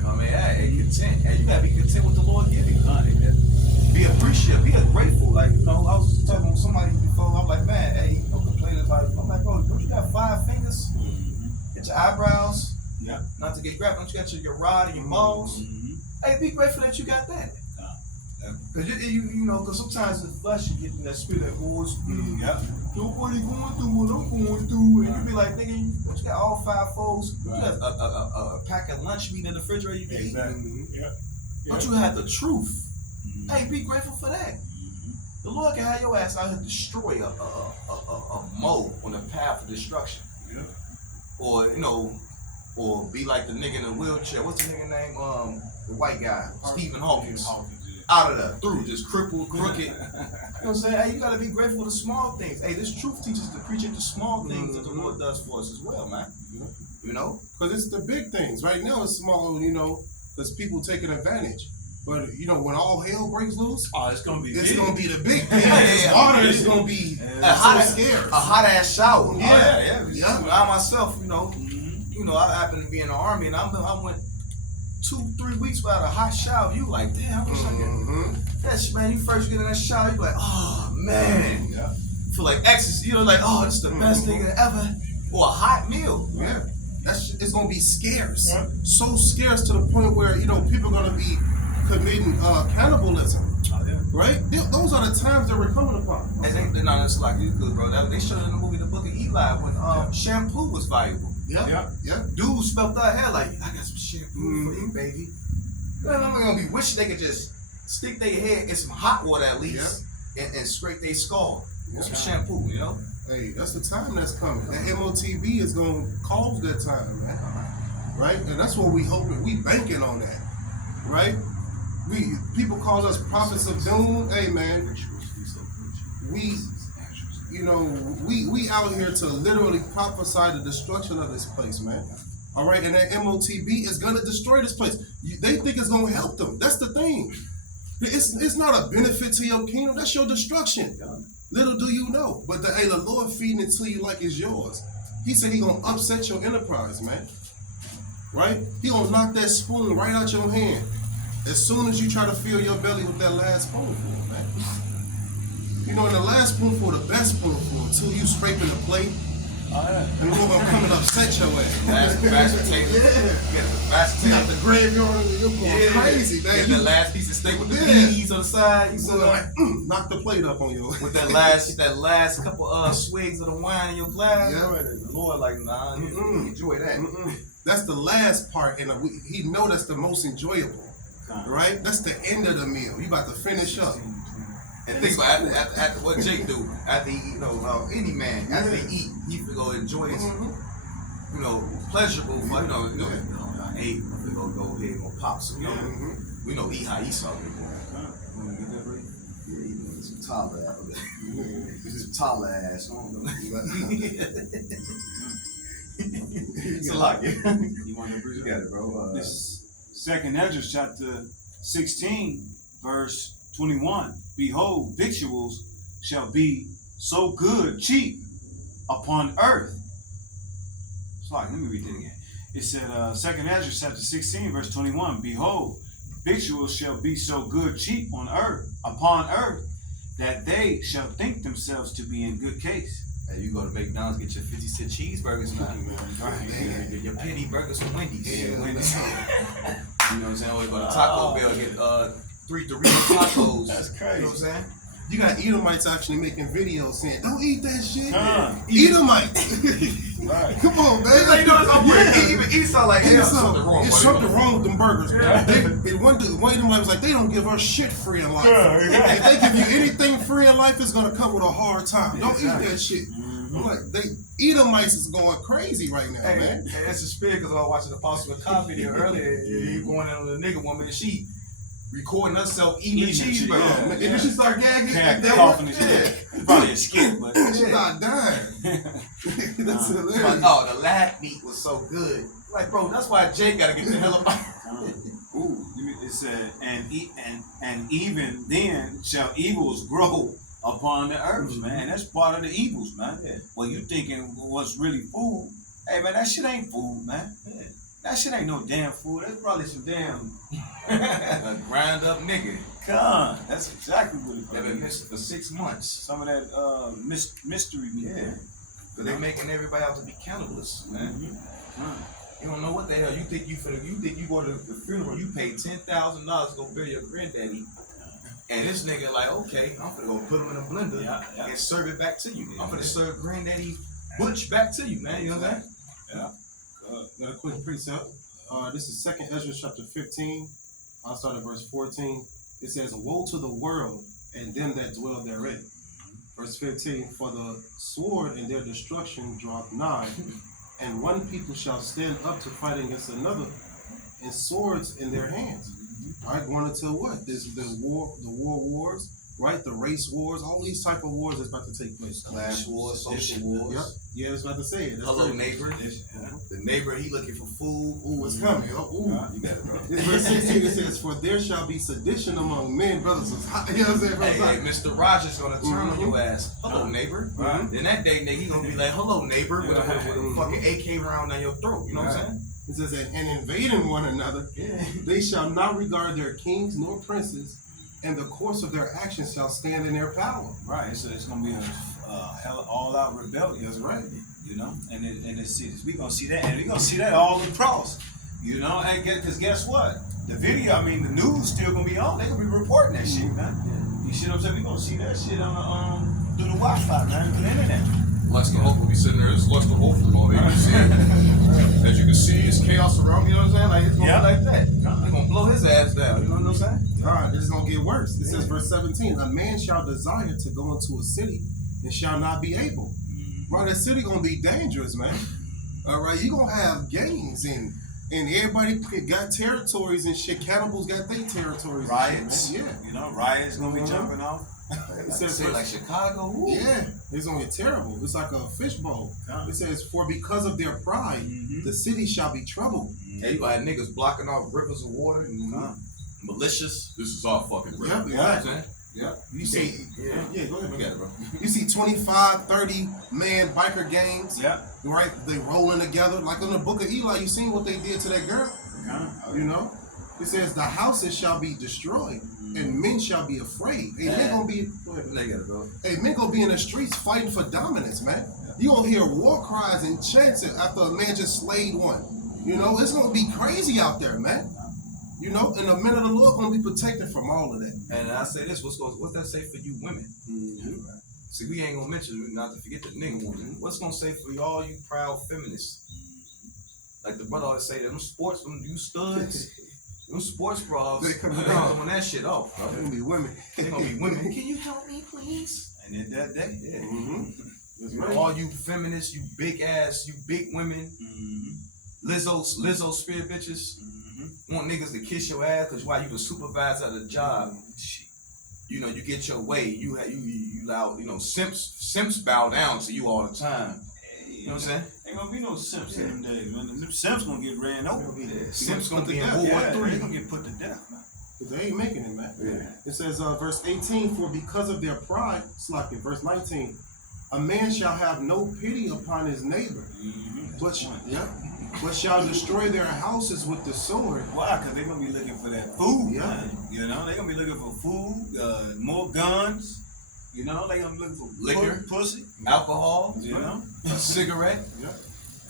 if I may add, content. Hey, you gotta be content with the Lord giving. Be appreciative, be grateful. Like, I was talking with somebody before, I'm like, man, hey, complaining about it. I'm like, bro, don't you got 5 fingers? Get your eyebrows. Yeah. Not to get grabbed, don't you got your rod and your balls? Hey, be grateful that you got that. Cause cause sometimes the flesh you get in that spirit that goes, Yeah. nobody going through what I'm going through, and you be like, nigga, you got all 5 folds, you got a pack of lunch meat in the refrigerator you can eat. Exactly. Yeah. Don't you have the truth? Hey, be grateful for that. The Lord can have your ass out here destroy a mole on the path of destruction. Yeah. Or be like the nigga in the wheelchair. What's the nigga name? The white guy, Stephen Hawkins. Out of there, through, just crippled, crooked. You know what I'm saying? Hey, you gotta be grateful for the small things. Hey, this truth teaches us to appreciate the small things that the Lord does for us as well, man. You know? Because it's the big things. Right now it's small, because people taking advantage. But you know, when all hell breaks loose, Oh, it's gonna be it's big. gonna be the big thing. Yeah. Water is gonna be so scarce. A hot ass shower. Yeah. I myself, Mhm. I happen to be in the army, and I went 2-3 weeks without a hot shower. You like, damn, I wish I could. Mhm. That's man, you first get in that shower, you be like, oh man, Yeah. feel like ecstasy. Like, oh, this is the best thing ever. Or a hot meal. Yeah. It's gonna be scarce. Yeah. So scarce to the point where people are gonna be committing cannibalism. Oh, yeah. Right? Those are the times that we're coming upon. And it's like you good, bro. They showed in the movie The Book of Eli when shampoo was valuable. Yeah. Dudes spelt out hair like, I got some shampoo for you, baby. Man, I'm gonna be wishing they could just stick their head in some hot water at least and scrape their skull with some shampoo, Hey, that's the time that's coming. That MOTB is gonna cause that time, man. Right? And that's what we hoping. We banking on that. Right? People call us prophets of doom. Hey, man. We out here to literally prophesy the destruction of this place, man. All right, and that MOTB is gonna destroy this place. They think it's gonna help them. That's the thing. It's not a benefit to your kingdom. That's your destruction. Little do you know. But the Lord feeding it to you like it's yours. He said he gonna upset your enterprise, man. Right? He gonna knock that spoon right out your hand as soon as you try to fill your belly with that last spoonful, man. And the last spoonful, the best spoonful, until you scraping the plate. And the Lord gonna come and upset your ass. Mashed potato. You got the graveyard and you're going crazy, man. And the last piece of steak with the peas on the side. You So like, knock the plate up on you. with that last couple swigs of the wine in your glass. Yeah. The Lord like, nah, you enjoy that. That's the last part, and he know that's the most enjoyable, right? That's the end of the meal. You about to finish up. And think about after what Jake do after he eat, any man after they eat, he go enjoy his, pleasurable. I ate. I'm gonna go ahead and go pop some. We know eat how Esau been going. Yeah, some toddler ass. Some toddler ass. It's a lot. You want to breathe? You got it, bro. This Second Ezra chapter 16, verse 21. Behold, victuals shall be so good, cheap upon earth. Sorry, let me read that again. It said, Second Ezra chapter 16, verse 21. Behold, victuals shall be so good, cheap upon earth, that they shall think themselves to be in good case. Hey, you go to McDonald's, get your 50-cent cheeseburgers now. Right. Your penny burgers from Wendy's. Yeah, Wendy's. You know what I'm saying? Or you go to Taco Bell, get 3 Doritos tacos. That's crazy. You know what I'm saying? You got Edomites actually making videos saying, "Don't eat that shit." Edomites. Right. Come on, man. Even Esau like, It's something wrong. It's something wrong with them burgers. One Edomite was like, they don't give us shit free in life. If they give you anything free in life, it's gonna come with a hard time. Don't eat that shit. I'm like, Edomites is going crazy right now, man. Hey, that's a spirit because I was watching the Apostle McCobb video earlier. He going in on a nigga woman and she recording herself eating the cheeseburger. And then she start gagging. Coughing and shit. Probably a skip, but She started dying. That's hilarious. Oh, the lab meat was so good. Like, bro, that's why Jake gotta get the hell up. Ooh, it said, and even then shall evils grow upon the earth, man. That's part of the evils, man. Yeah. Well, you thinking what's really food? Hey, man, that shit ain't food, man. Yeah. That shit ain't no damn food. That's probably some damn A grind up nigga. con. That's exactly what it They've been is. missing for 6 months. Some of that mystery meat. Yeah. But they're making everybody out to be cannibalists, man. You don't know what the hell you think you go to the funeral, you pay $10,000 to go bury your granddaddy. And this nigga like, okay, I'm gonna go put him in a blender and serve it back to you. I'm gonna serve granddaddy Butch back to you, man. You know what I'm saying? Yeah. Got a quick precept. This is 2nd Ezra chapter 15. I'll start at verse 14. It says, "Woe to the world and them that dwell therein." Verse 15, "For the sword and their destruction draweth nigh, and one people shall stand up to fight against another, and swords in their hands." All right, going until what? The war wars, right? The race wars, all these type of wars that's about to take place. Class wars, social wars. Yep. Yeah, that's about to say it. That's Hello, right. neighbor. The neighbor, he looking for food. Ooh, it's coming. Oh, ooh. You got it, bro. In verse 16 it says, "For there shall be sedition among men, brothers." You know what I'm saying? Hey, Mr. Rogers gonna turn on your ass. Hello, neighbor. Then that day, nigga, he gonna be like, hello, neighbor, with a fucking AK round down your throat. You know what I'm saying? It says, "And invading one another, they shall not regard their kings nor princes, and the course of their actions shall stand in their power." Right, so it's gonna be a hell all-out rebellion. That's right. You know, and we gonna see that, and we gonna see that all across. You know, and because guess what? The video, I mean, the news still gonna be on. They gonna be reporting that shit, man. You see what I'm saying? We gonna see that shit on the through the Wi-Fi, man, through the internet. Lester Hope will be sitting there as Lester Hope from all they can see. As you can see, it's chaos around me, you know what I'm saying? Like, it's gonna be like that. They're gonna blow his ass down, you know what I'm saying? All right, this is going to get worse. It says, verse 17, "A man shall desire to go into a city and shall not be able." Right, that city going to be dangerous, man. All right, you going to have gangs and everybody got territories and shit. Cannibals got their territories. Riots. And shit, man. You know, riots gonna be jumping off. It says, Say like Chicago. Ooh. yeah, it's going to get terrible. It's like a fishbowl. It says, "For because of their pride, the city shall be troubled." Yeah, you gonna have niggas blocking off rivers of water and malicious. This is our fucking river. Yep, You know what I'm yeah. saying? Yep. You see, Yeah. go ahead, You got it, bro. You see 25, 30 man biker gangs, Yep. right? They rolling together. Like in the book of Eli, you seen what they did to that girl? You know? It says, "The houses shall be destroyed, and men shall be afraid." Hey, men gonna be, go ahead, They got it, bro. hey, men gonna be in the streets fighting for dominance, man. You gonna hear war cries and chants after a man just slayed one. You know, it's gonna be crazy out there, man. You know, and the men of the Lord gonna be protected from all of that. And I say this, what's that say for you women? See, we ain't gonna mention, not to forget the nigga woman. What's gonna say for all you proud feminists? Like the brother always say, them sports, you studs, them sports bras, They they coming throwing that shit off, bro. They're gonna be women. They gonna be women. Can you help me, please? And in that day, Yeah. That's You know, right. all you feminists, you big ass, you big women, Lizzo spirit bitches, want niggas to kiss your ass because while you the supervisor at a job, you know, you get your way. You allow, you know, simps bow down to you all the time. You know what I'm saying? ain't gonna be no simps in them days, man. Them simps gonna get ran over. Simps gonna be in death. World Yeah, War they III. gonna get put to death, man. Because they ain't making it, man. Yeah. It says, verse 18, "For because of their pride," slack it, verse 19, "a man shall have no pity upon his neighbor, but shall destroy their houses with the sword." Why? Because they're gonna be looking for that food, Yeah. man. You know, they're gonna be looking for food, more guns. You know, they gonna be looking for Liquor. pussy. Alcohol, You know, a cigarette.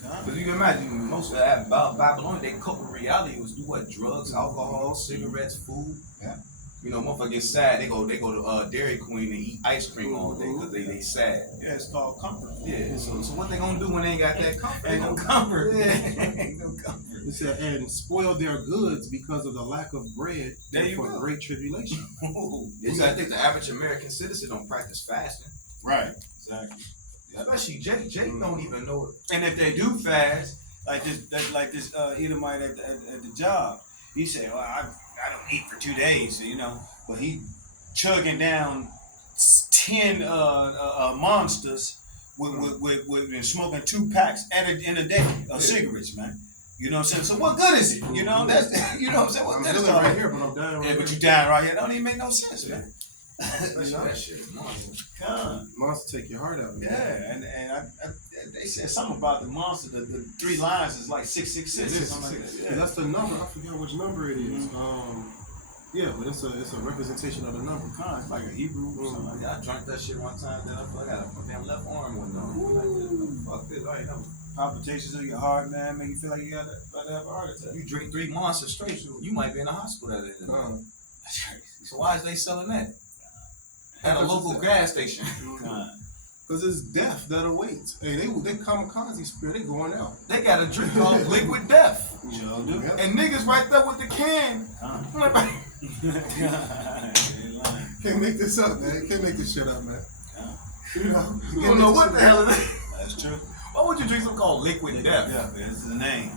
Because you can imagine, most of that Babylon, they cope with reality was do what? Drugs, alcohol, cigarettes, food. Yeah. You know, motherfuckers get sad. They go to Dairy Queen and eat ice cream all day because they sad. yeah, it's called comfort. Yeah. So what they gonna do when they ain't got that comfort? Ain't no comfort. Yeah. Ain't no comfort. It said, "And spoil their goods because of the lack of bread There and you for go. great tribulation." You gotta think the average American citizen don't practice fasting. Right. Exactly. Especially Jake. Jake don't even know it. And if they do fast, like this Edomite at the job, he said, "Well, I don't eat for 2 days," you know, but he chugging down 10 monsters with and smoking 2 packs in a day of cigarettes, man. You know what I'm saying? So what good is it? You know, that's you know what I'm saying? What I'm good is feeling all right that? here, but I'm dying right Yeah, here. but you dying right here. Don't even make no sense, man. That shit is monster. Come. Monster take your heart out. Man. Yeah, and they said something about the monster. The 3 lines is like 666 or It is something like 6. that. Yeah. That's the number. I forget which number it is. Yeah, but it's a representation of the number. It's like a Hebrew or something like that. Yeah, I drank that shit one time. Then I got a damn left arm went on. Fuck this. I ain't never. Palpitations of your heart, man, make you feel like you about to have a heart attack. You drink 3 monsters straight, you might be in the hospital at the end of the day. So why is they selling that? At a local gas station. Because it's death that awaits. Hey, they kamikaze spirit, they going out. They got a drink called Liquid Death. Sure do. Yep. And niggas right there with the can. I'm like, Can't make this up, man. Can't make this shit up, man. You know, you don't know what the hell it is. That's true. Why would you drink something called Liquid Death? Yeah, this is the name.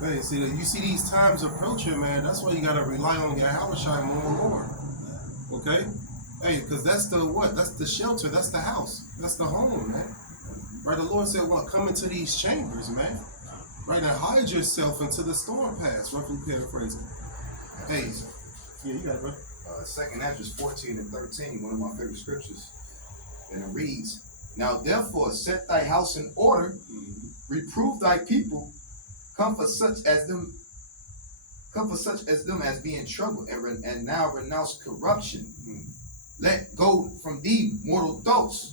Hey, you see these times approaching, man. That's why you gotta rely on Yahawashi more and more. Okay? Hey, because that's the what? That's the shelter. That's the house. That's the home, man. Right? The Lord said, "Well, come into these chambers, man. Right? And hide yourself until the storm pass." Roughly paraphrasing. Hey, yeah, you got it, bro. Second Ezra 14 and 13, one of my favorite scriptures. And it reads, "Now therefore set thy house in order, reprove thy people, comfort such as them as be in trouble, and now renounce corruption. Let go from thee mortal thoughts,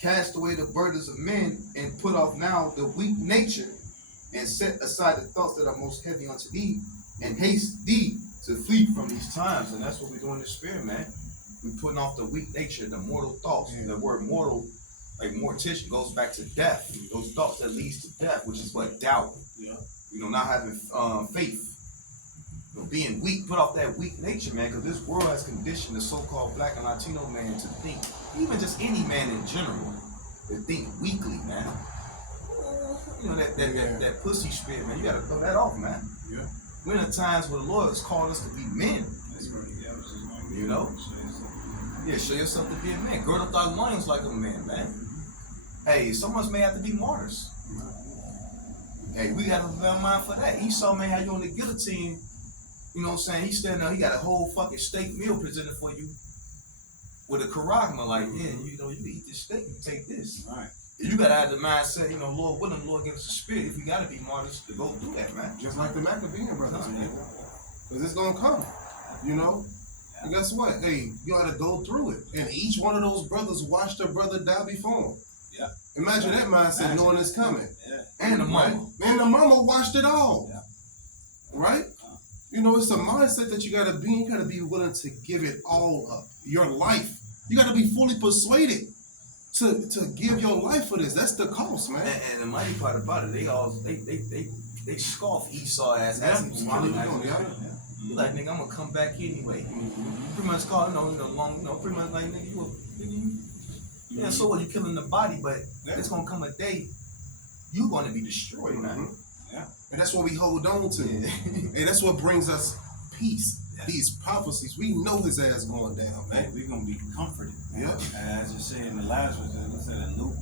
cast away the burdens of men, and put off now the weak nature, and set aside the thoughts that are most heavy unto thee, and haste thee to flee from these times." And that's what we do in the spirit, man. We putting off the weak nature, the mortal thoughts. The word mortal, like mortician, goes back to death. Those thoughts that leads to death, which is what? Doubt. Yeah. Not having faith. Being weak, put off that weak nature, man, because this world has conditioned the so-called black and Latino man to think, even just any man in general, to think weakly, man. That pussy spirit, man. You gotta throw that off, man. Yeah. We're in the times where the Lord has called us to be men. That's right. Yeah, I was just going to You know? Yeah, show yourself to be a man. Gird up thy loins like a man, man. Hey, some of us may have to be martyrs. Hey, we gotta be in mind for that. Esau may have you on the guillotine. You know what I'm saying? He's standing there, he got a whole fucking steak meal presented for you with a charagma, like, yeah, you eat this steak, you take this. Right. You gotta have the mindset, Lord willing, Lord give us a spirit. If we gotta be martyrs to go through that, man. Just like the Maccabean brothers, man. Yeah. Because it's going to come, And guess what? Hey, you got to go through it. And each one of those brothers watched their brother die before him. Yeah. Imagine that mindset, knowing it's coming. Yeah. And the mama. And the mama watched it all. Yeah. Right? It's a mindset that you got to be. You got to be willing to give it all up. Your life. You got to be fully persuaded to give your life for this. That's the cost, man. And the mighty part about it, they scoff Esau as he was killing him. You like, nigga, I'm gonna come back anyway. Pretty much call, pretty much like, nigga, yeah, so what, you killing the body, but it's gonna come a day you're gonna be destroyed, man. Yeah. And that's what we hold on to. And that's what brings us peace. Yeah. These prophecies, we know his ass going down, man. We're gonna be comforted. Yeah. As you say in the Lazarus, it said in Luke,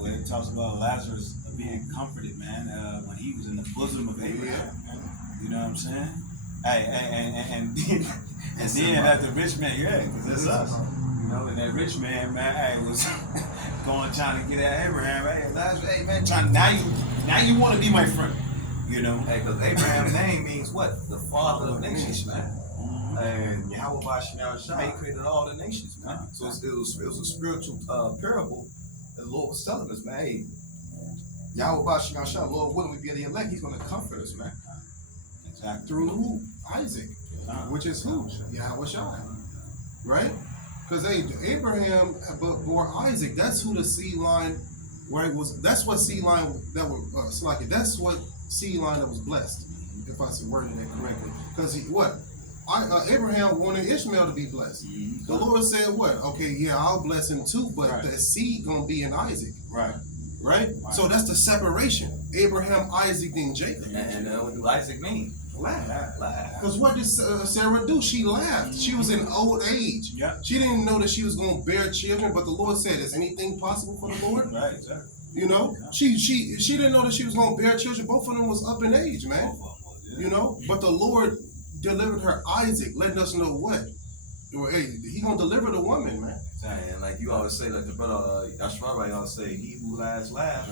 where it talks about Lazarus being comforted, man, when he was in the bosom of Abraham. Man. You know what I'm saying? And then that the rich man, because that's us. And that rich man, was trying to get at Abraham, Lazarus, man, now you want to be my friend, Hey, because Abraham's name means what? The father of nations, man. And Yahawashi, he created all the nations, man. So it was a spiritual parable that the Lord was telling us, man. Hey, Yahawashi, Lord willing, we be the elect. He's going to comfort us, man. Exactly. Through who? Isaac, which is who? Yahawashi, right? Because Abraham bore Isaac. That's who the seed line, was. That's what seed line that was that's what seed line that was blessed. If I worded that correctly, because Abraham wanted Ishmael to be blessed. Mm-hmm. The Lord said, "What? Okay, yeah, I'll bless him too, but the seed gonna be in Isaac." Right. So that's the separation. Abraham, Isaac, then Jacob. And what does Isaac mean? Laugh. Because what did Sarah do? She laughed. She was in old age. Yeah. She didn't know that she was going to bear children, but the Lord said, "Is anything possible for the Lord?" Right, exactly. She didn't know that she was going to bear children. Both of them was up in age, man. But the Lord delivered her Isaac, letting us know what? Hey, he going to deliver the woman, man. And like you always say, like the brother Ashwara always say, he who last laugh,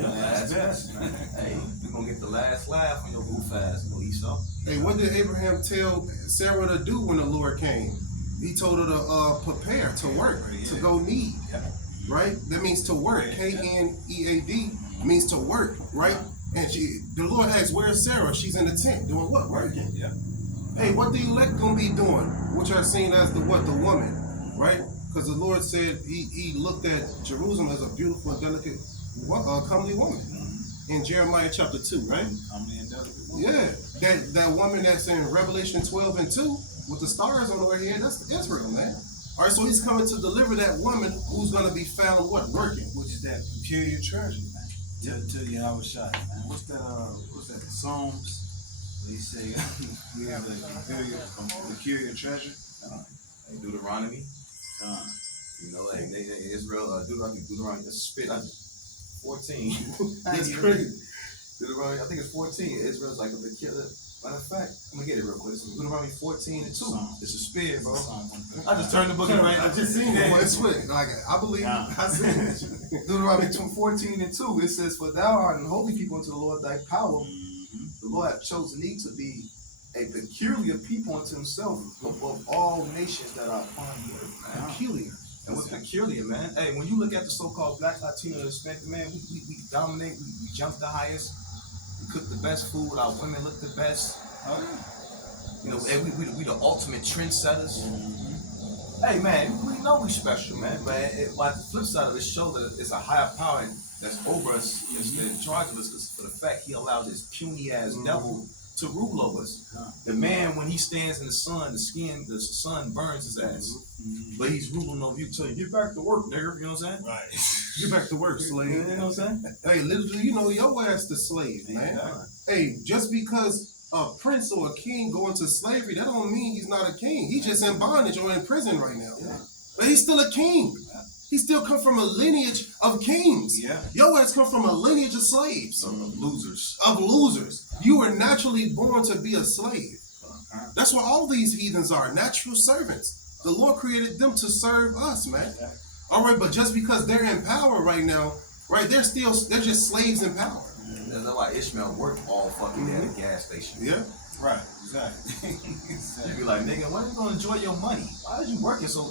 last best, man. Hey, you're going to get the last laugh on your goof fast, Esau. Hey, what did Abraham tell Sarah to do when the Lord came? He told her to prepare, to work, to go knead, right? That means to work. K-N-E-A-D means to work, right? And the Lord asked, "Where's Sarah?" She's in the tent doing what? Working. Yeah. Hey, what the elect gonna be doing? Which are seen as the woman, right? Because the Lord said he looked at Jerusalem as a beautiful and delicate, comely woman. In Jeremiah chapter 2, right? Comely and delicate woman. Yeah, that woman that's in Revelation 12 and 2 with the stars on her head, that's Israel, man. All right, so he's coming to deliver that woman who's going to be found, working? Which is that peculiar treasure, man. To Yahawashi, man. What's that, the Psalms? They say we have a peculiar treasure. Deuteronomy. You know, like Israel, Deuteronomy, that's spit. 14. That's crazy. Deuteronomy, I think it's 14. Israel's like the killer. Matter of fact, I'm gonna get it real quick. It's Deuteronomy 14 and 2. It's a spear, bro. I just turned the book around. I just seen it. It's quick. Like I believe I seen it. Deuteronomy 14 and 2. It says, "For thou art an holy people unto the Lord thy power. The Lord hath chosen thee to be a peculiar people unto himself above all nations that are upon the earth." Man. Peculiar. And what's peculiar, man? Hey, when you look at the so-called Black, Latino, and Hispanic, man, we dominate. We jump the highest. We cook the best food. Our women look the best. You know, and we the ultimate trendsetters. Hey, man, we know we special, man. But like the flip side of it shows that it's a higher power that's over us, that's in charge of us, because for the fact he allowed this puny ass devil to rule over us. The man, when he stands in the sun, the sun burns his ass. But he's ruling over you, telling you, get back to work, nigga. You know what I'm saying? Right. Get back to work, slave. You know what I'm saying? Hey, literally, you know, your ass the slave, man. Hey, just because a prince or a king go into slavery, that don't mean he's not a king. He's just in bondage or in prison right now. But he's still a king. He still come from a lineage of kings. Your ass come from a lineage of slaves. Of losers. Of losers. You were naturally born to be a slave. That's what all these heathens are, natural servants. The Lord created them to serve us, man. All right, but just because they're in power right now, right, they're just slaves in power. That's why Ishmael worked all fucking day at a gas station. Yeah. Right, exactly. You be like, nigga, when are you gonna enjoy your money? Why is you working so?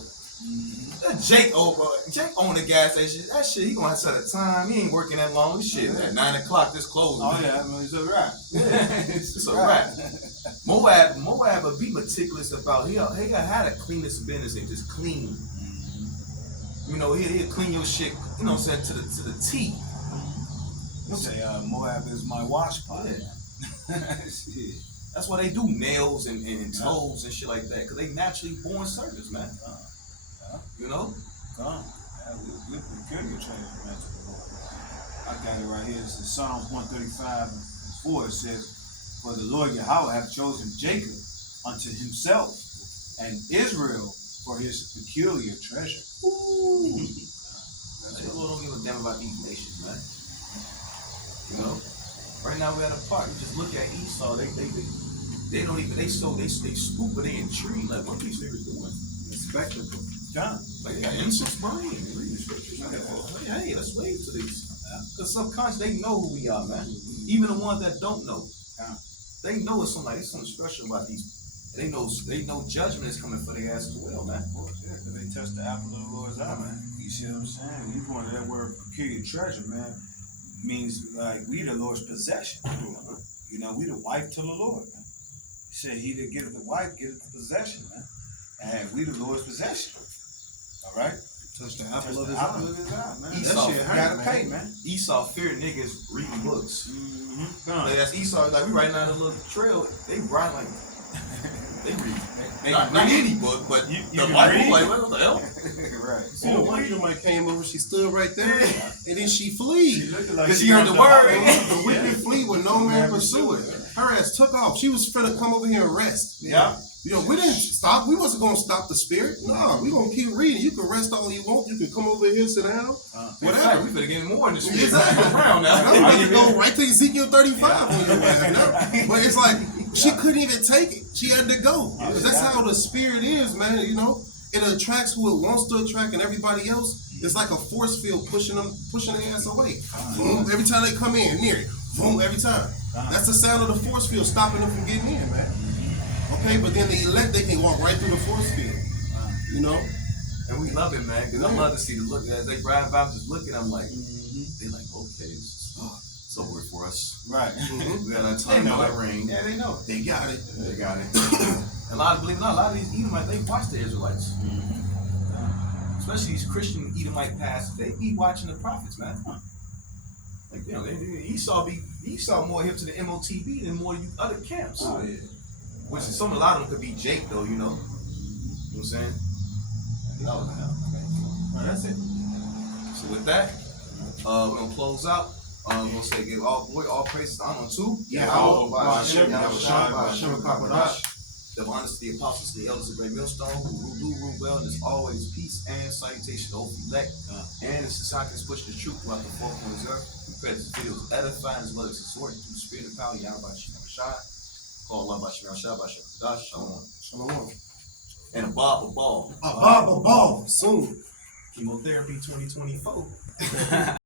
Jake owned the gas station. That shit, he gonna have to set a time. He ain't working that long. Shit, at 9 o'clock, this closing. Oh yeah, I mean, it's a wrap. It's a wrap. Moab would be meticulous about. He got how to clean this business and just clean. You know, he'll clean your shit. You know what I'm saying, to the T. You say Moab is my wash pot. That's why they do nails and toes and shit like that, because they naturally born servants, man. You know? We're peculiar treasure, man, to the Lord. I got it right here. It's in Psalms 135:4. It says, "For the Lord Yahawashi hath chosen Jacob unto himself, and Israel for his peculiar treasure." Ooh. The Lord don't give a damn about these nations, man. You know? Right now we're at a park. You just look at Esau. They don't even. They spook, but they intrigued. Like, what these niggas doing? It's spectacle. Like, they got incense burning. Reading the scriptures. Hey, let's wave to these. Because subconscious, they know who we are, man. Even the ones that don't know. They know it's something special about these. They know judgment is coming for their ass as well, man. Yeah, because they touch the apple of the Lord's eye, man. You see what I'm saying? When you go into that word peculiar treasure, man, means like we the Lord's possession. You know, we the wife to the Lord, man. He said he that getteth the wife getteth the possession, man. And we the Lord's possession. All right? Touch the apple of his eye, man. Esau, That shit gotta pay, man. Esau feared niggas reading books. Like that's Esau. Like, we riding down a little trail. They ride like they read. Not any book, but you the Bible. Like, what the hell? Right. See, the one woman came over, she stood right there, and then she flee. Because she heard the word. The wicked flee when no man pursue it. Her ass took off. She was finna come over here and rest. Yeah. You know, we didn't stop. We wasn't gonna stop the spirit. No, we gonna keep reading. You can rest all you want. You can come over here, sit down. Whatever. We finna get more in the spirit. Exactly. Around now. I'm about to go right to Ezekiel 35 on your ass now. But it's like she couldn't even take it. She had to go. Because that's how the spirit is, man. You know, it attracts who it wants to attract, and everybody else. It's like a force field pushing their ass away. Boom, every time they come in, near it. Boom, every time. That's the sound of the force field stopping them from getting in, man. Okay, but then the elect, they can walk right through the force field. You know? And we love it, man, because I love to see the look. As they ride by, just looking, I'm like, they like, okay, it's over for us. Right. We got our time on that ring. Yeah, they know. They got it. They got it. And believe it or not, a lot of these Edomites, they watch the Israelites. Especially these Christian Edomite pastors, they be watching the prophets, man. Like, you know, Esau more hip to the MOTB than more of you other camps. Oh, yeah. Which is a lot of them could be Jake, though, you know. You know what I'm saying? Right, that's it. So with that, we're gonna close out. We're gonna say give all praises to honor to Yahawashi. Give honors to the apostles, the elders of Great Millstone, who rule well, and there's always peace and salutation to all elect. And in society is pushing the truth throughout the four corners of the earth. We pray this video is edifying as well as exhorting through the spirit and power, Yahawashi, call Allah Bashim Shalom. Shalom. And a ball. A ball soon. Chemotherapy 2024.